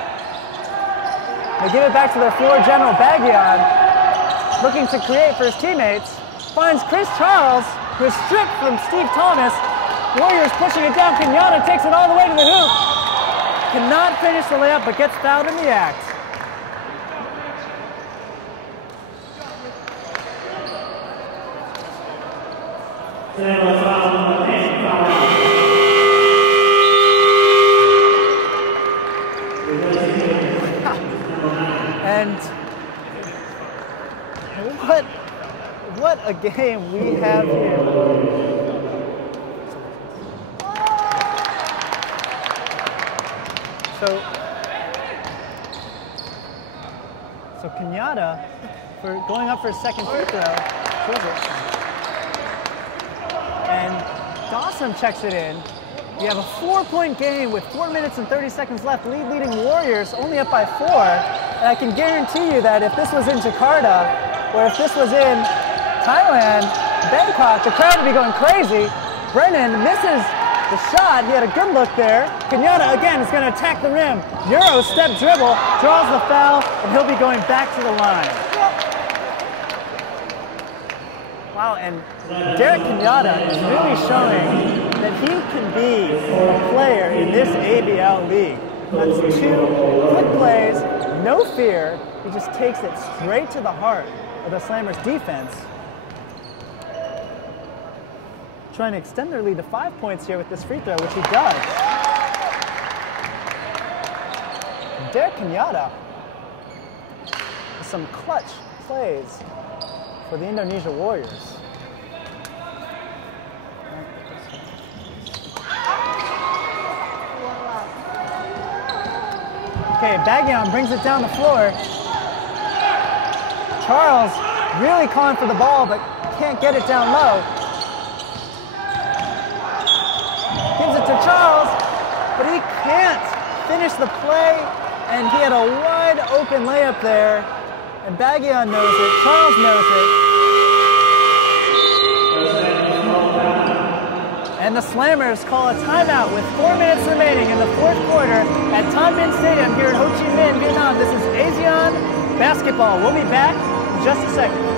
They give it back to their floor general, Baghian, looking to create for his teammates, finds Chris Charles, who is stripped from Steve Thomas. Warriors pushing it down, Kenyatta takes it all the way to the hoop. Cannot finish the layup, but gets fouled in the act. And what a game we have here. So Kenyatta, for going up for a second free throw, and Dawson checks it in. You have a 4-point game with 4 minutes and 30 seconds left. Leading Warriors only up by 4. And I can guarantee you that if this was in Jakarta, or if this was in Thailand, Bangkok, the crowd would be going crazy. Brennan misses the shot. He had a good look there. Kenyatta, again, is going to attack the rim. Euro step dribble, draws the foul, and he'll be going back to the line. Wow, and Derek Kenyatta is really showing that he can be a player in this ABL league. That's 2 quick plays, no fear. He just takes it straight to the heart of the Slammers' defense. Trying to extend their lead to 5 points here with this free throw, which he does. Derek Kenyatta with some clutch plays for the Indonesia Warriors. Okay, Baghian brings it down the floor. Charles really calling for the ball, but can't get it down low. Gives it to Charles, but he can't finish the play, and he had a wide open layup there, and Baghian knows it, Charles knows it. And the Slammers call a timeout with 4 minutes remaining in the 4th quarter at Tan Binh Stadium here in Ho Chi Minh, Vietnam. This is ASEAN Basketball. We'll be back in just a second.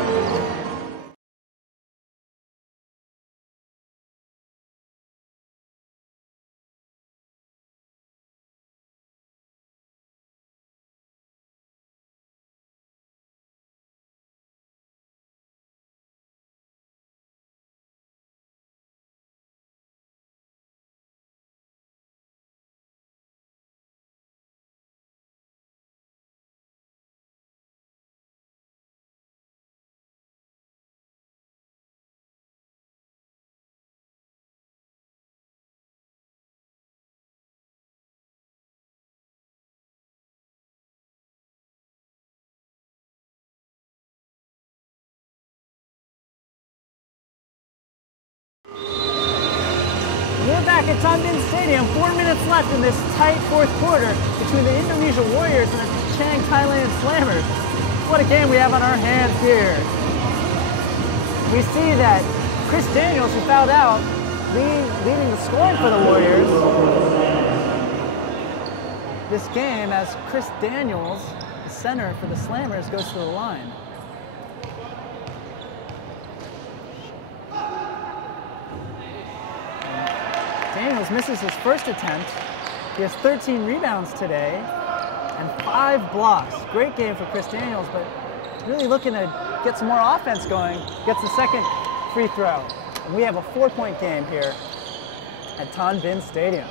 We're back at Chang Stadium. 4 minutes left in this tight fourth quarter between the Indonesia Warriors and the Chang Thailand Slammers. What a game we have on our hands here. We see that Chris Daniels, who fouled out, leading the scoring for the Warriors this game, as Chris Daniels, the center for the Slammers, goes to the line. Daniels misses his first attempt. He has 13 rebounds today and 5 blocks. Great game for Chris Daniels, but really looking to get some more offense going. Gets the second free throw. And we have a 4-point game here at Tan Binh Stadium.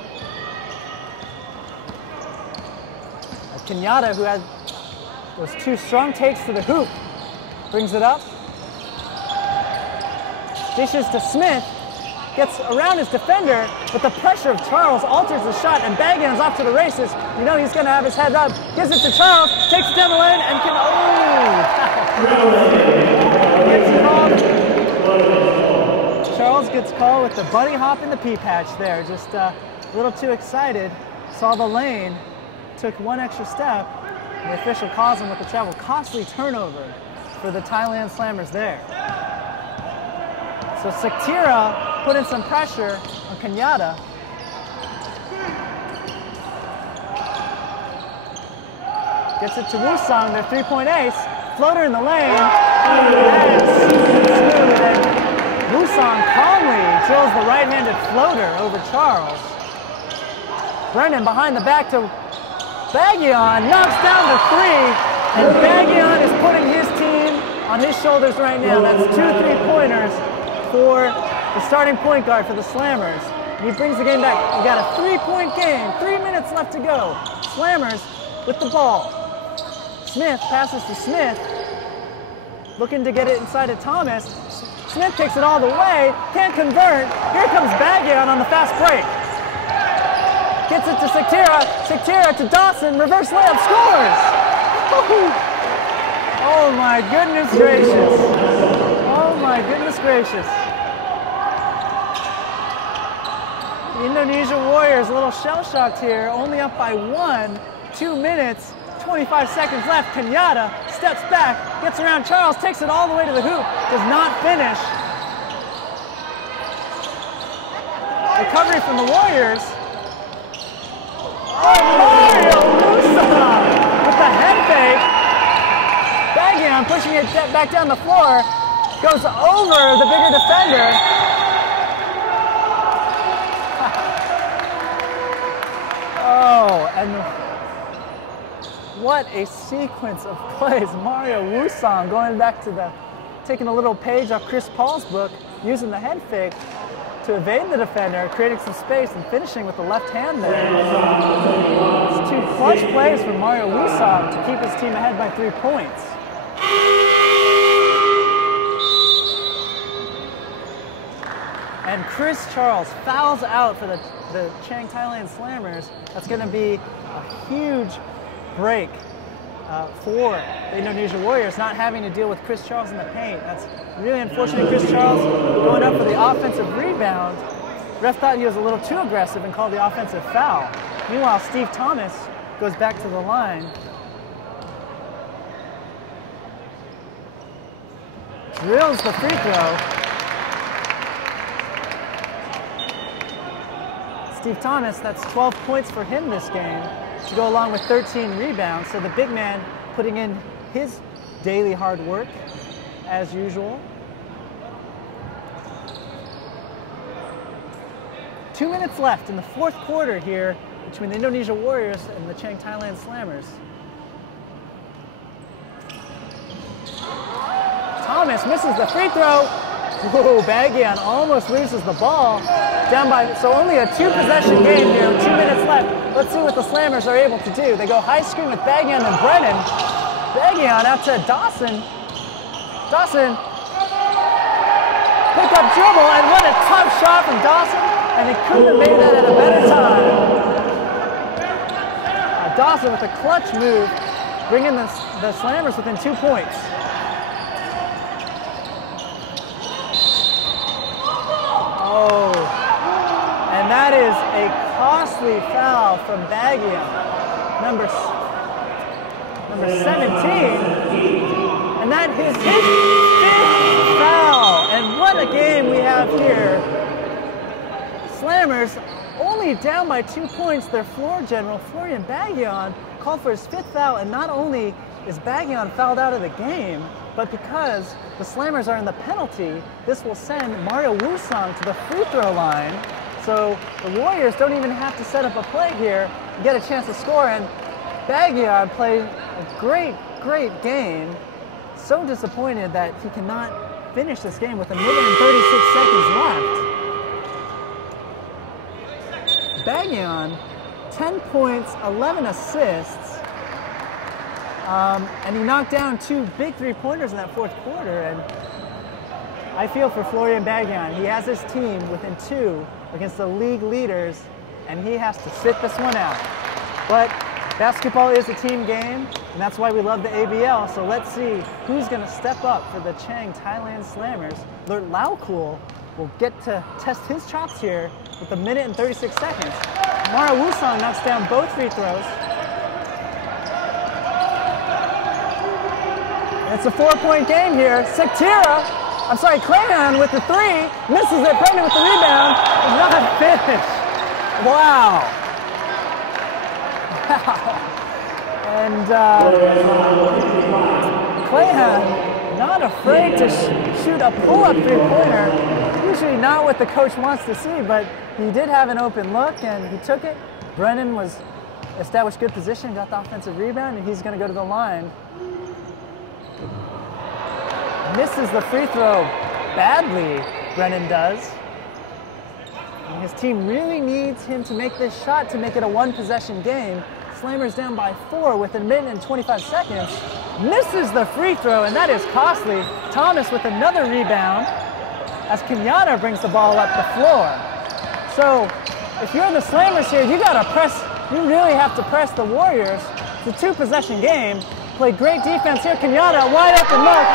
Kenyatta, who had those 2 strong takes to the hoop, brings it up. Dishes to Smith. Gets around his defender, but the pressure of Charles alters the shot, and Baghan's off to the races. You know he's going to have his head up. Gives it to Charles, takes it down the lane, and can, gets called. Charles gets called with the bunny hop in the pea patch there. Just a little too excited. Saw the lane, took 1 extra step. The official calls him with the travel. Costly turnover for the Thailand Slammers there. So Sektira put in some pressure on Kenyatta. Gets it to Wusong, their 3-point ace. Floater in the lane. And Wusong calmly drills the right-handed floater over Charles. Brennan behind the back to Baghan, knocks down the 3. And Baghan is putting his team on his shoulders right now. That's 2 3-pointers for the starting point guard for the Slammers. And he brings the game back. We got a 3-point game, 3 minutes left to go. Slammers with the ball. Smith passes to Smith, looking to get it inside of Thomas. Smith takes it all the way, can't convert. Here comes Baghan on the fast break. Gets it to Sektira, Sektira to Dawson, reverse layup, scores! Oh my goodness gracious. Oh my goodness gracious. The Indonesia Warriors a little shell-shocked here, only up by 1, 2 minutes, 25 seconds left. Kenyatta steps back, gets around Charles, takes it all the way to the hoop, does not finish. Recovery from the Warriors. Oh, Mario Wusong with the head fake. Baghan pushing it back down the floor, goes over the bigger defender. Oh, and what a sequence of plays. Mario Wusong going back to taking a little page off Chris Paul's book, using the head fake to evade the defender, creating some space and finishing with the left hand there. It's 2 clutch plays from Mario Wusong to keep his team ahead by 3 points. And Chris Charles fouls out for the Chang Thailand Slammers. That's going to be a huge break for the Indonesia Warriors, not having to deal with Chris Charles in the paint. That's really unfortunate. Chris Charles going up for the offensive rebound. Ref thought he was a little too aggressive and called the offensive foul. Meanwhile, Steve Thomas goes back to the line. Drills the free throw. Steve Thomas, that's 12 points for him this game, to go along with 13 rebounds. So the big man putting in his daily hard work, as usual. 2 minutes left in the fourth quarter here between the Indonesia Warriors and the Chang Thailand Slammers. Thomas misses the free throw. Whoa, Baghan almost loses the ball. Down by, so only a 2-possession game here, 2 minutes left. Let's see what the Slammers are able to do. They go high screen with Baghan and Brennan. Baghan out to Dawson. Dawson, pick up dribble, and what a tough shot from Dawson. And he couldn't have made that at a better time. Dawson with a clutch move, bringing the Slammers within 2 points. Oh, and And that is a costly foul from Baggion, number 17. And that is his 5th foul. And what a game we have here. Slammers only down by 2 points. Their floor general, Florian Baggion, called for his 5th foul. And not only is Baggion fouled out of the game, but because the Slammers are in the penalty, this will send Mario Wusong to the free throw line. So the Warriors don't even have to set up a play here and get a chance to score. And Baggion played a great, great game. So disappointed that he cannot finish this game with 1 minute and 36 seconds left. Baggion, 10 points, 11 assists. And he knocked down 2 big 3-pointers in that 4th quarter. And I feel for Florian Baggion. He has his team within 2 against the league leaders, and he has to sit this one out. But basketball is a team game, and that's why we love the ABL. So let's see who's going to step up for the Chang Thailand Slammers. Lau Cool will get to test his chops here with 1 minute and 36 seconds. Mara Wusong knocks down both free throws. It's a 4-point game here. Clayhan with the 3, misses it. Brendan with the rebound, does not finish. Wow. And Clayhan, not afraid to shoot a pull-up 3-pointer. Usually not what the coach wants to see, but he did have an open look and he took it. Brennan was established good position, got the offensive rebound, and he's going to go to the line. Misses the free throw badly, Brennan does. And his team really needs him to make this shot to make it a 1-possession game. Slammers down by 4 with 1 minute and 25 seconds. Misses the free throw, and that is costly. Thomas with another rebound as Kenyatta brings the ball up the floor. So if you're the Slammers here, you really have to press the Warriors. It's a 2-possession game. Played great defense here. Kenyatta, wide open look.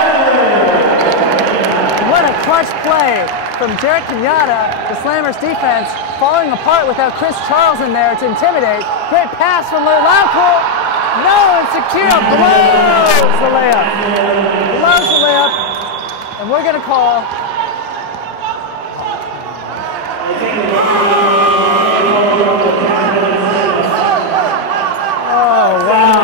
What a clutch play from Jarrett Kenyatta. The Slammers defense falling apart without Chris Charles in there to intimidate. Great pass from Lau Cool. No, and Sakira blows the layup. Blows the layup. And we're going to call oh, wow.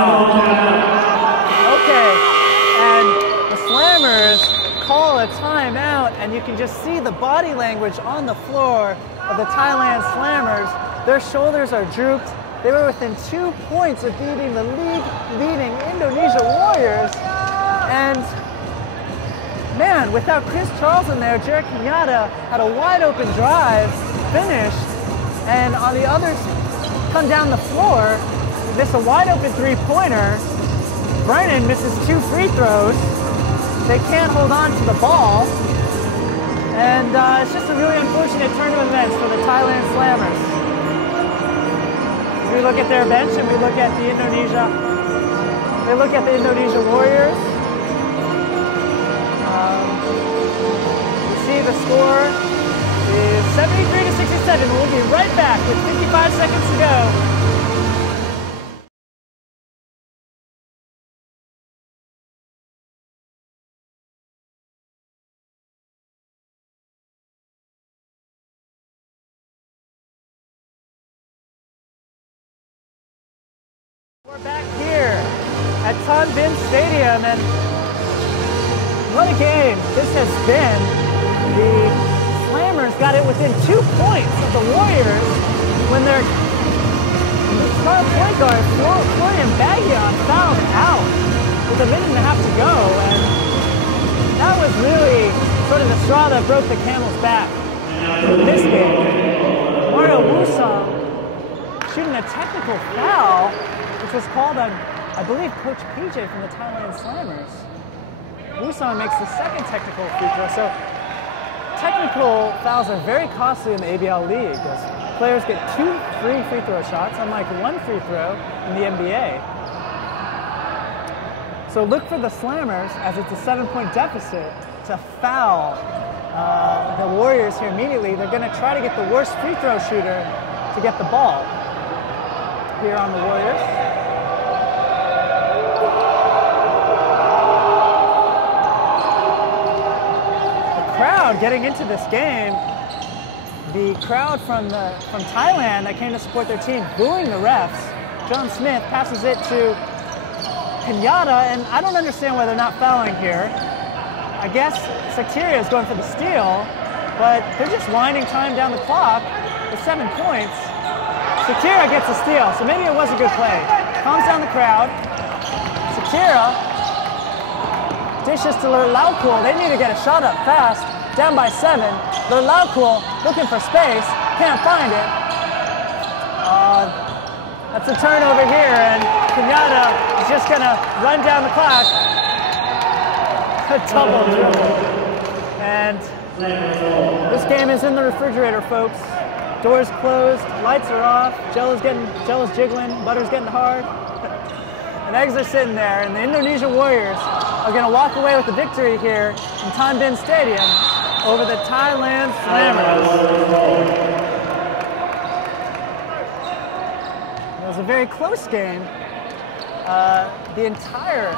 Call a timeout, and you can just see the body language on the floor of the Thailand Slammers. Their shoulders are drooped. They were within 2 points of beating the league-leading Indonesia Warriors. And man, without Chris Charles in there, Jarrett Kenyatta had a wide-open drive, finished, and on the others come down the floor, miss a wide-open 3-pointer. Brennan misses 2 free throws. They can't hold on to the ball, and it's just a really unfortunate turn of events for the Thailand Slammers. As we look at their bench and we look at the Indonesia Warriors. You see the score is 73-67. We'll be right back with 55 seconds to go. We're back here at Tan Binh Stadium, and what a game this has been. The Slammers got it within 2 points of the Warriors when their star point guard, Florian Baggion, fouled out with 1.5 minutes to go, and that was really sort of the straw that broke the camel's back in this game. Mario Wusong shooting a technical foul, which was called on, I believe, Coach PJ from the Thailand Slammers. Wusong makes the 2nd technical free throw. So technical fouls are very costly in the ABL league, as players get 2 free throw shots, unlike 1 free throw in the NBA. So look for the Slammers, as it's a 7-point deficit, to foul the Warriors here immediately. They're going to try to get the worst free throw shooter to get the ball here on the Warriors. The crowd getting into this game, the crowd from Thailand that came to support their team booing the refs. John Smith passes it to Kenyatta, and I don't understand why they're not fouling here. I guess Secteria is going for the steal, but they're just winding time down the clock with 7 points. Secteria gets a steal, so maybe it was a good play. Calms down the crowd. Secteria dishes to Lerlaucool. They need to get a shot up fast. Down by 7. Lerlaucool looking for space. Can't find it. That's a turnover here, and Kenyatta is just going to run down the clock. A double dribble. And this game is in the refrigerator, folks. Doors closed, lights are off, Jello's jiggling, butter's getting hard. And eggs are sitting there, and the Indonesia Warriors are going to walk away with the victory here in Tan Binh Stadium over the Thailand Slammers. It was a very close game. The entire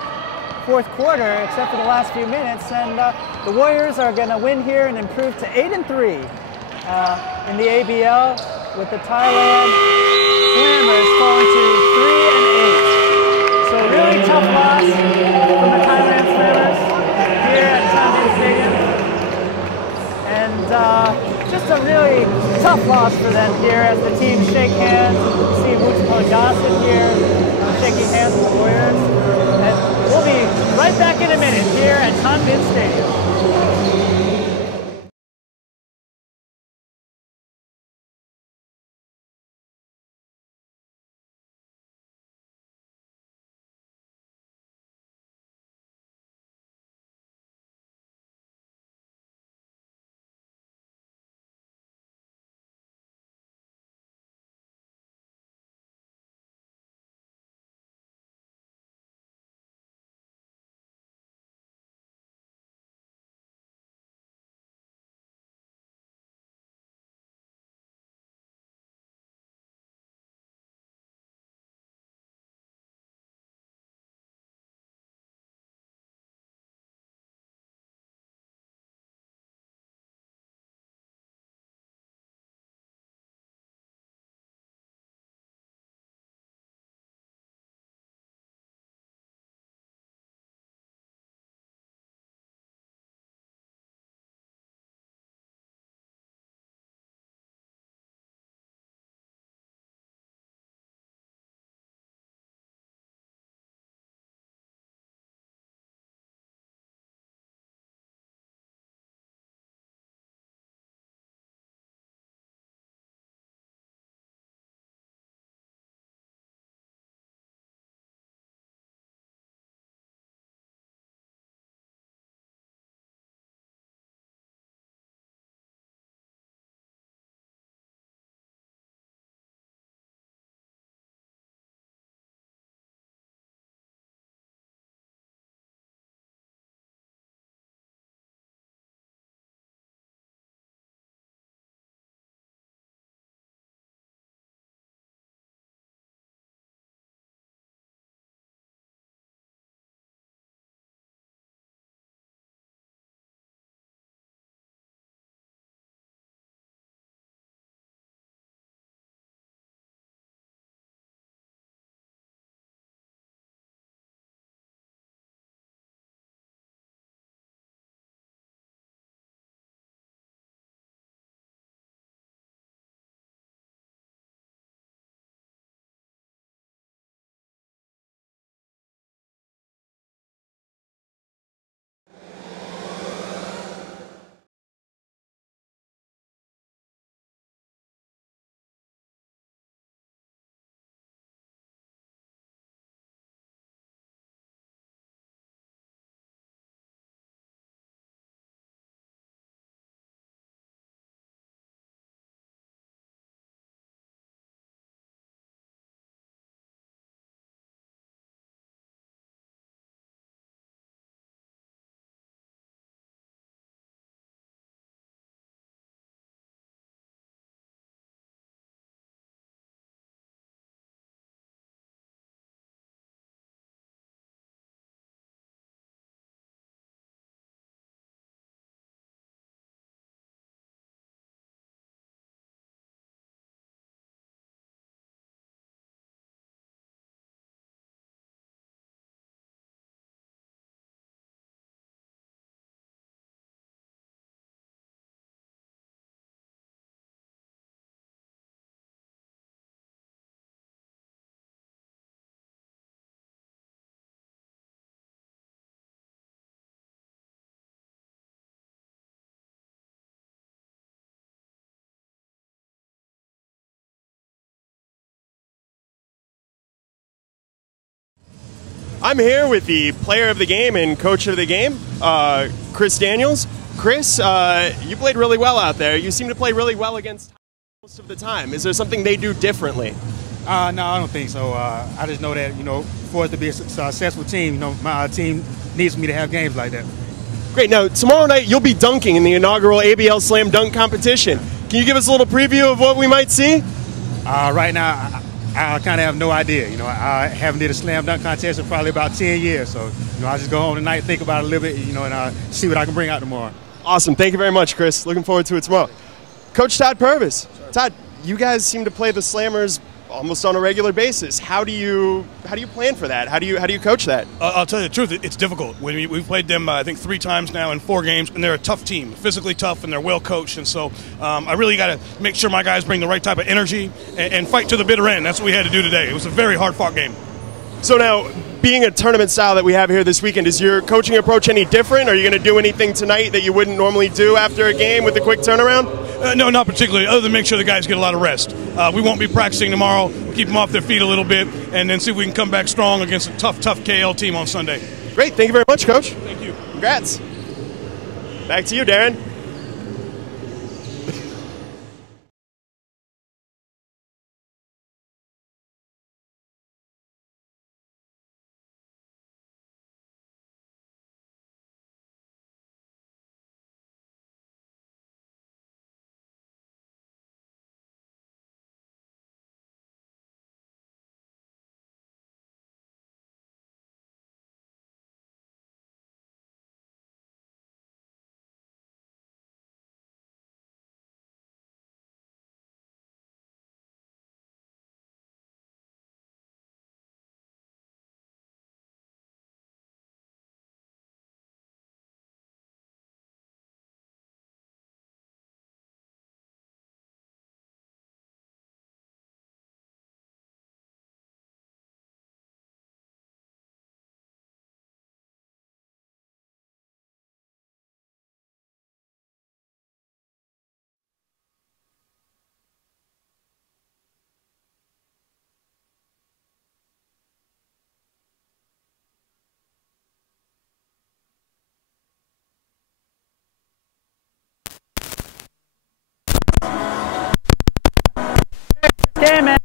fourth quarter, except for the last few minutes, and the Warriors are going to win here and improve to 8-3 in the ABL, with the Thailand Slammers falling to 3-8. So a really tough loss from the Thailand Slammers here at Chang Thailand Stadium, and just a really tough loss for them here as the team shake hands. You see Woods Pondasit here shaking hands with the Warriors. And we'll be right back in a minute here at Tan Binh Stadium. I'm here with the player of the game and coach of the game, Chris Daniels. Chris, you played really well out there. You seem to play really well against most of the time. Is there something they do differently? No, I don't think so. I just know that, for us to be a successful team, my team needs me to have games like that. Great. Now, tomorrow night you'll be dunking in the inaugural ABL Slam Dunk Competition. Can you give us a little preview of what we might see? Right now, I kind of have no idea. I haven't did a slam dunk contest in probably about 10 years. So, I just go home tonight, think about it a little bit, and see what I can bring out tomorrow. Awesome. Thank you very much, Chris. Looking forward to it tomorrow. Coach Todd Purvis. Todd, you guys seem to play the Slammers almost on a regular basis. How do you plan for that? How do you coach that? I'll tell you the truth. It's difficult. We've played them, I think, 3 times now in 4 games, and they're a tough team, physically tough, and they're well coached. And so I really got to make sure my guys bring the right type of energy and fight to the bitter end. That's what we had to do today. It was a very hard-fought game. So now, being a tournament style that we have here this weekend, is your coaching approach any different? Are you going to do anything tonight that you wouldn't normally do after a game with a quick turnaround? No, not particularly, other than make sure the guys get a lot of rest. We won't be practicing tomorrow. We'll keep them off their feet a little bit, and then see if we can come back strong against a tough KL team on Sunday. Great. Thank you very much, Coach. Thank you. Congrats. Back to you, Darren. Game, man.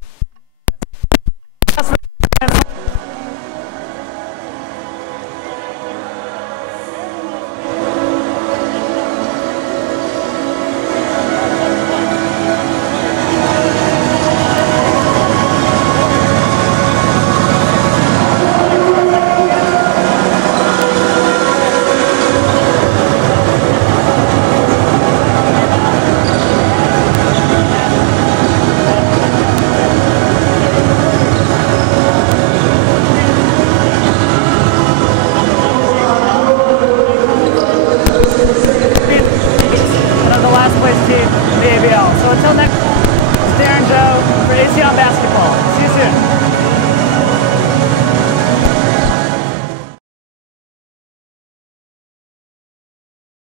Team in the ABL. So until next, it's Darren Joe for AC on Basketball. See you soon.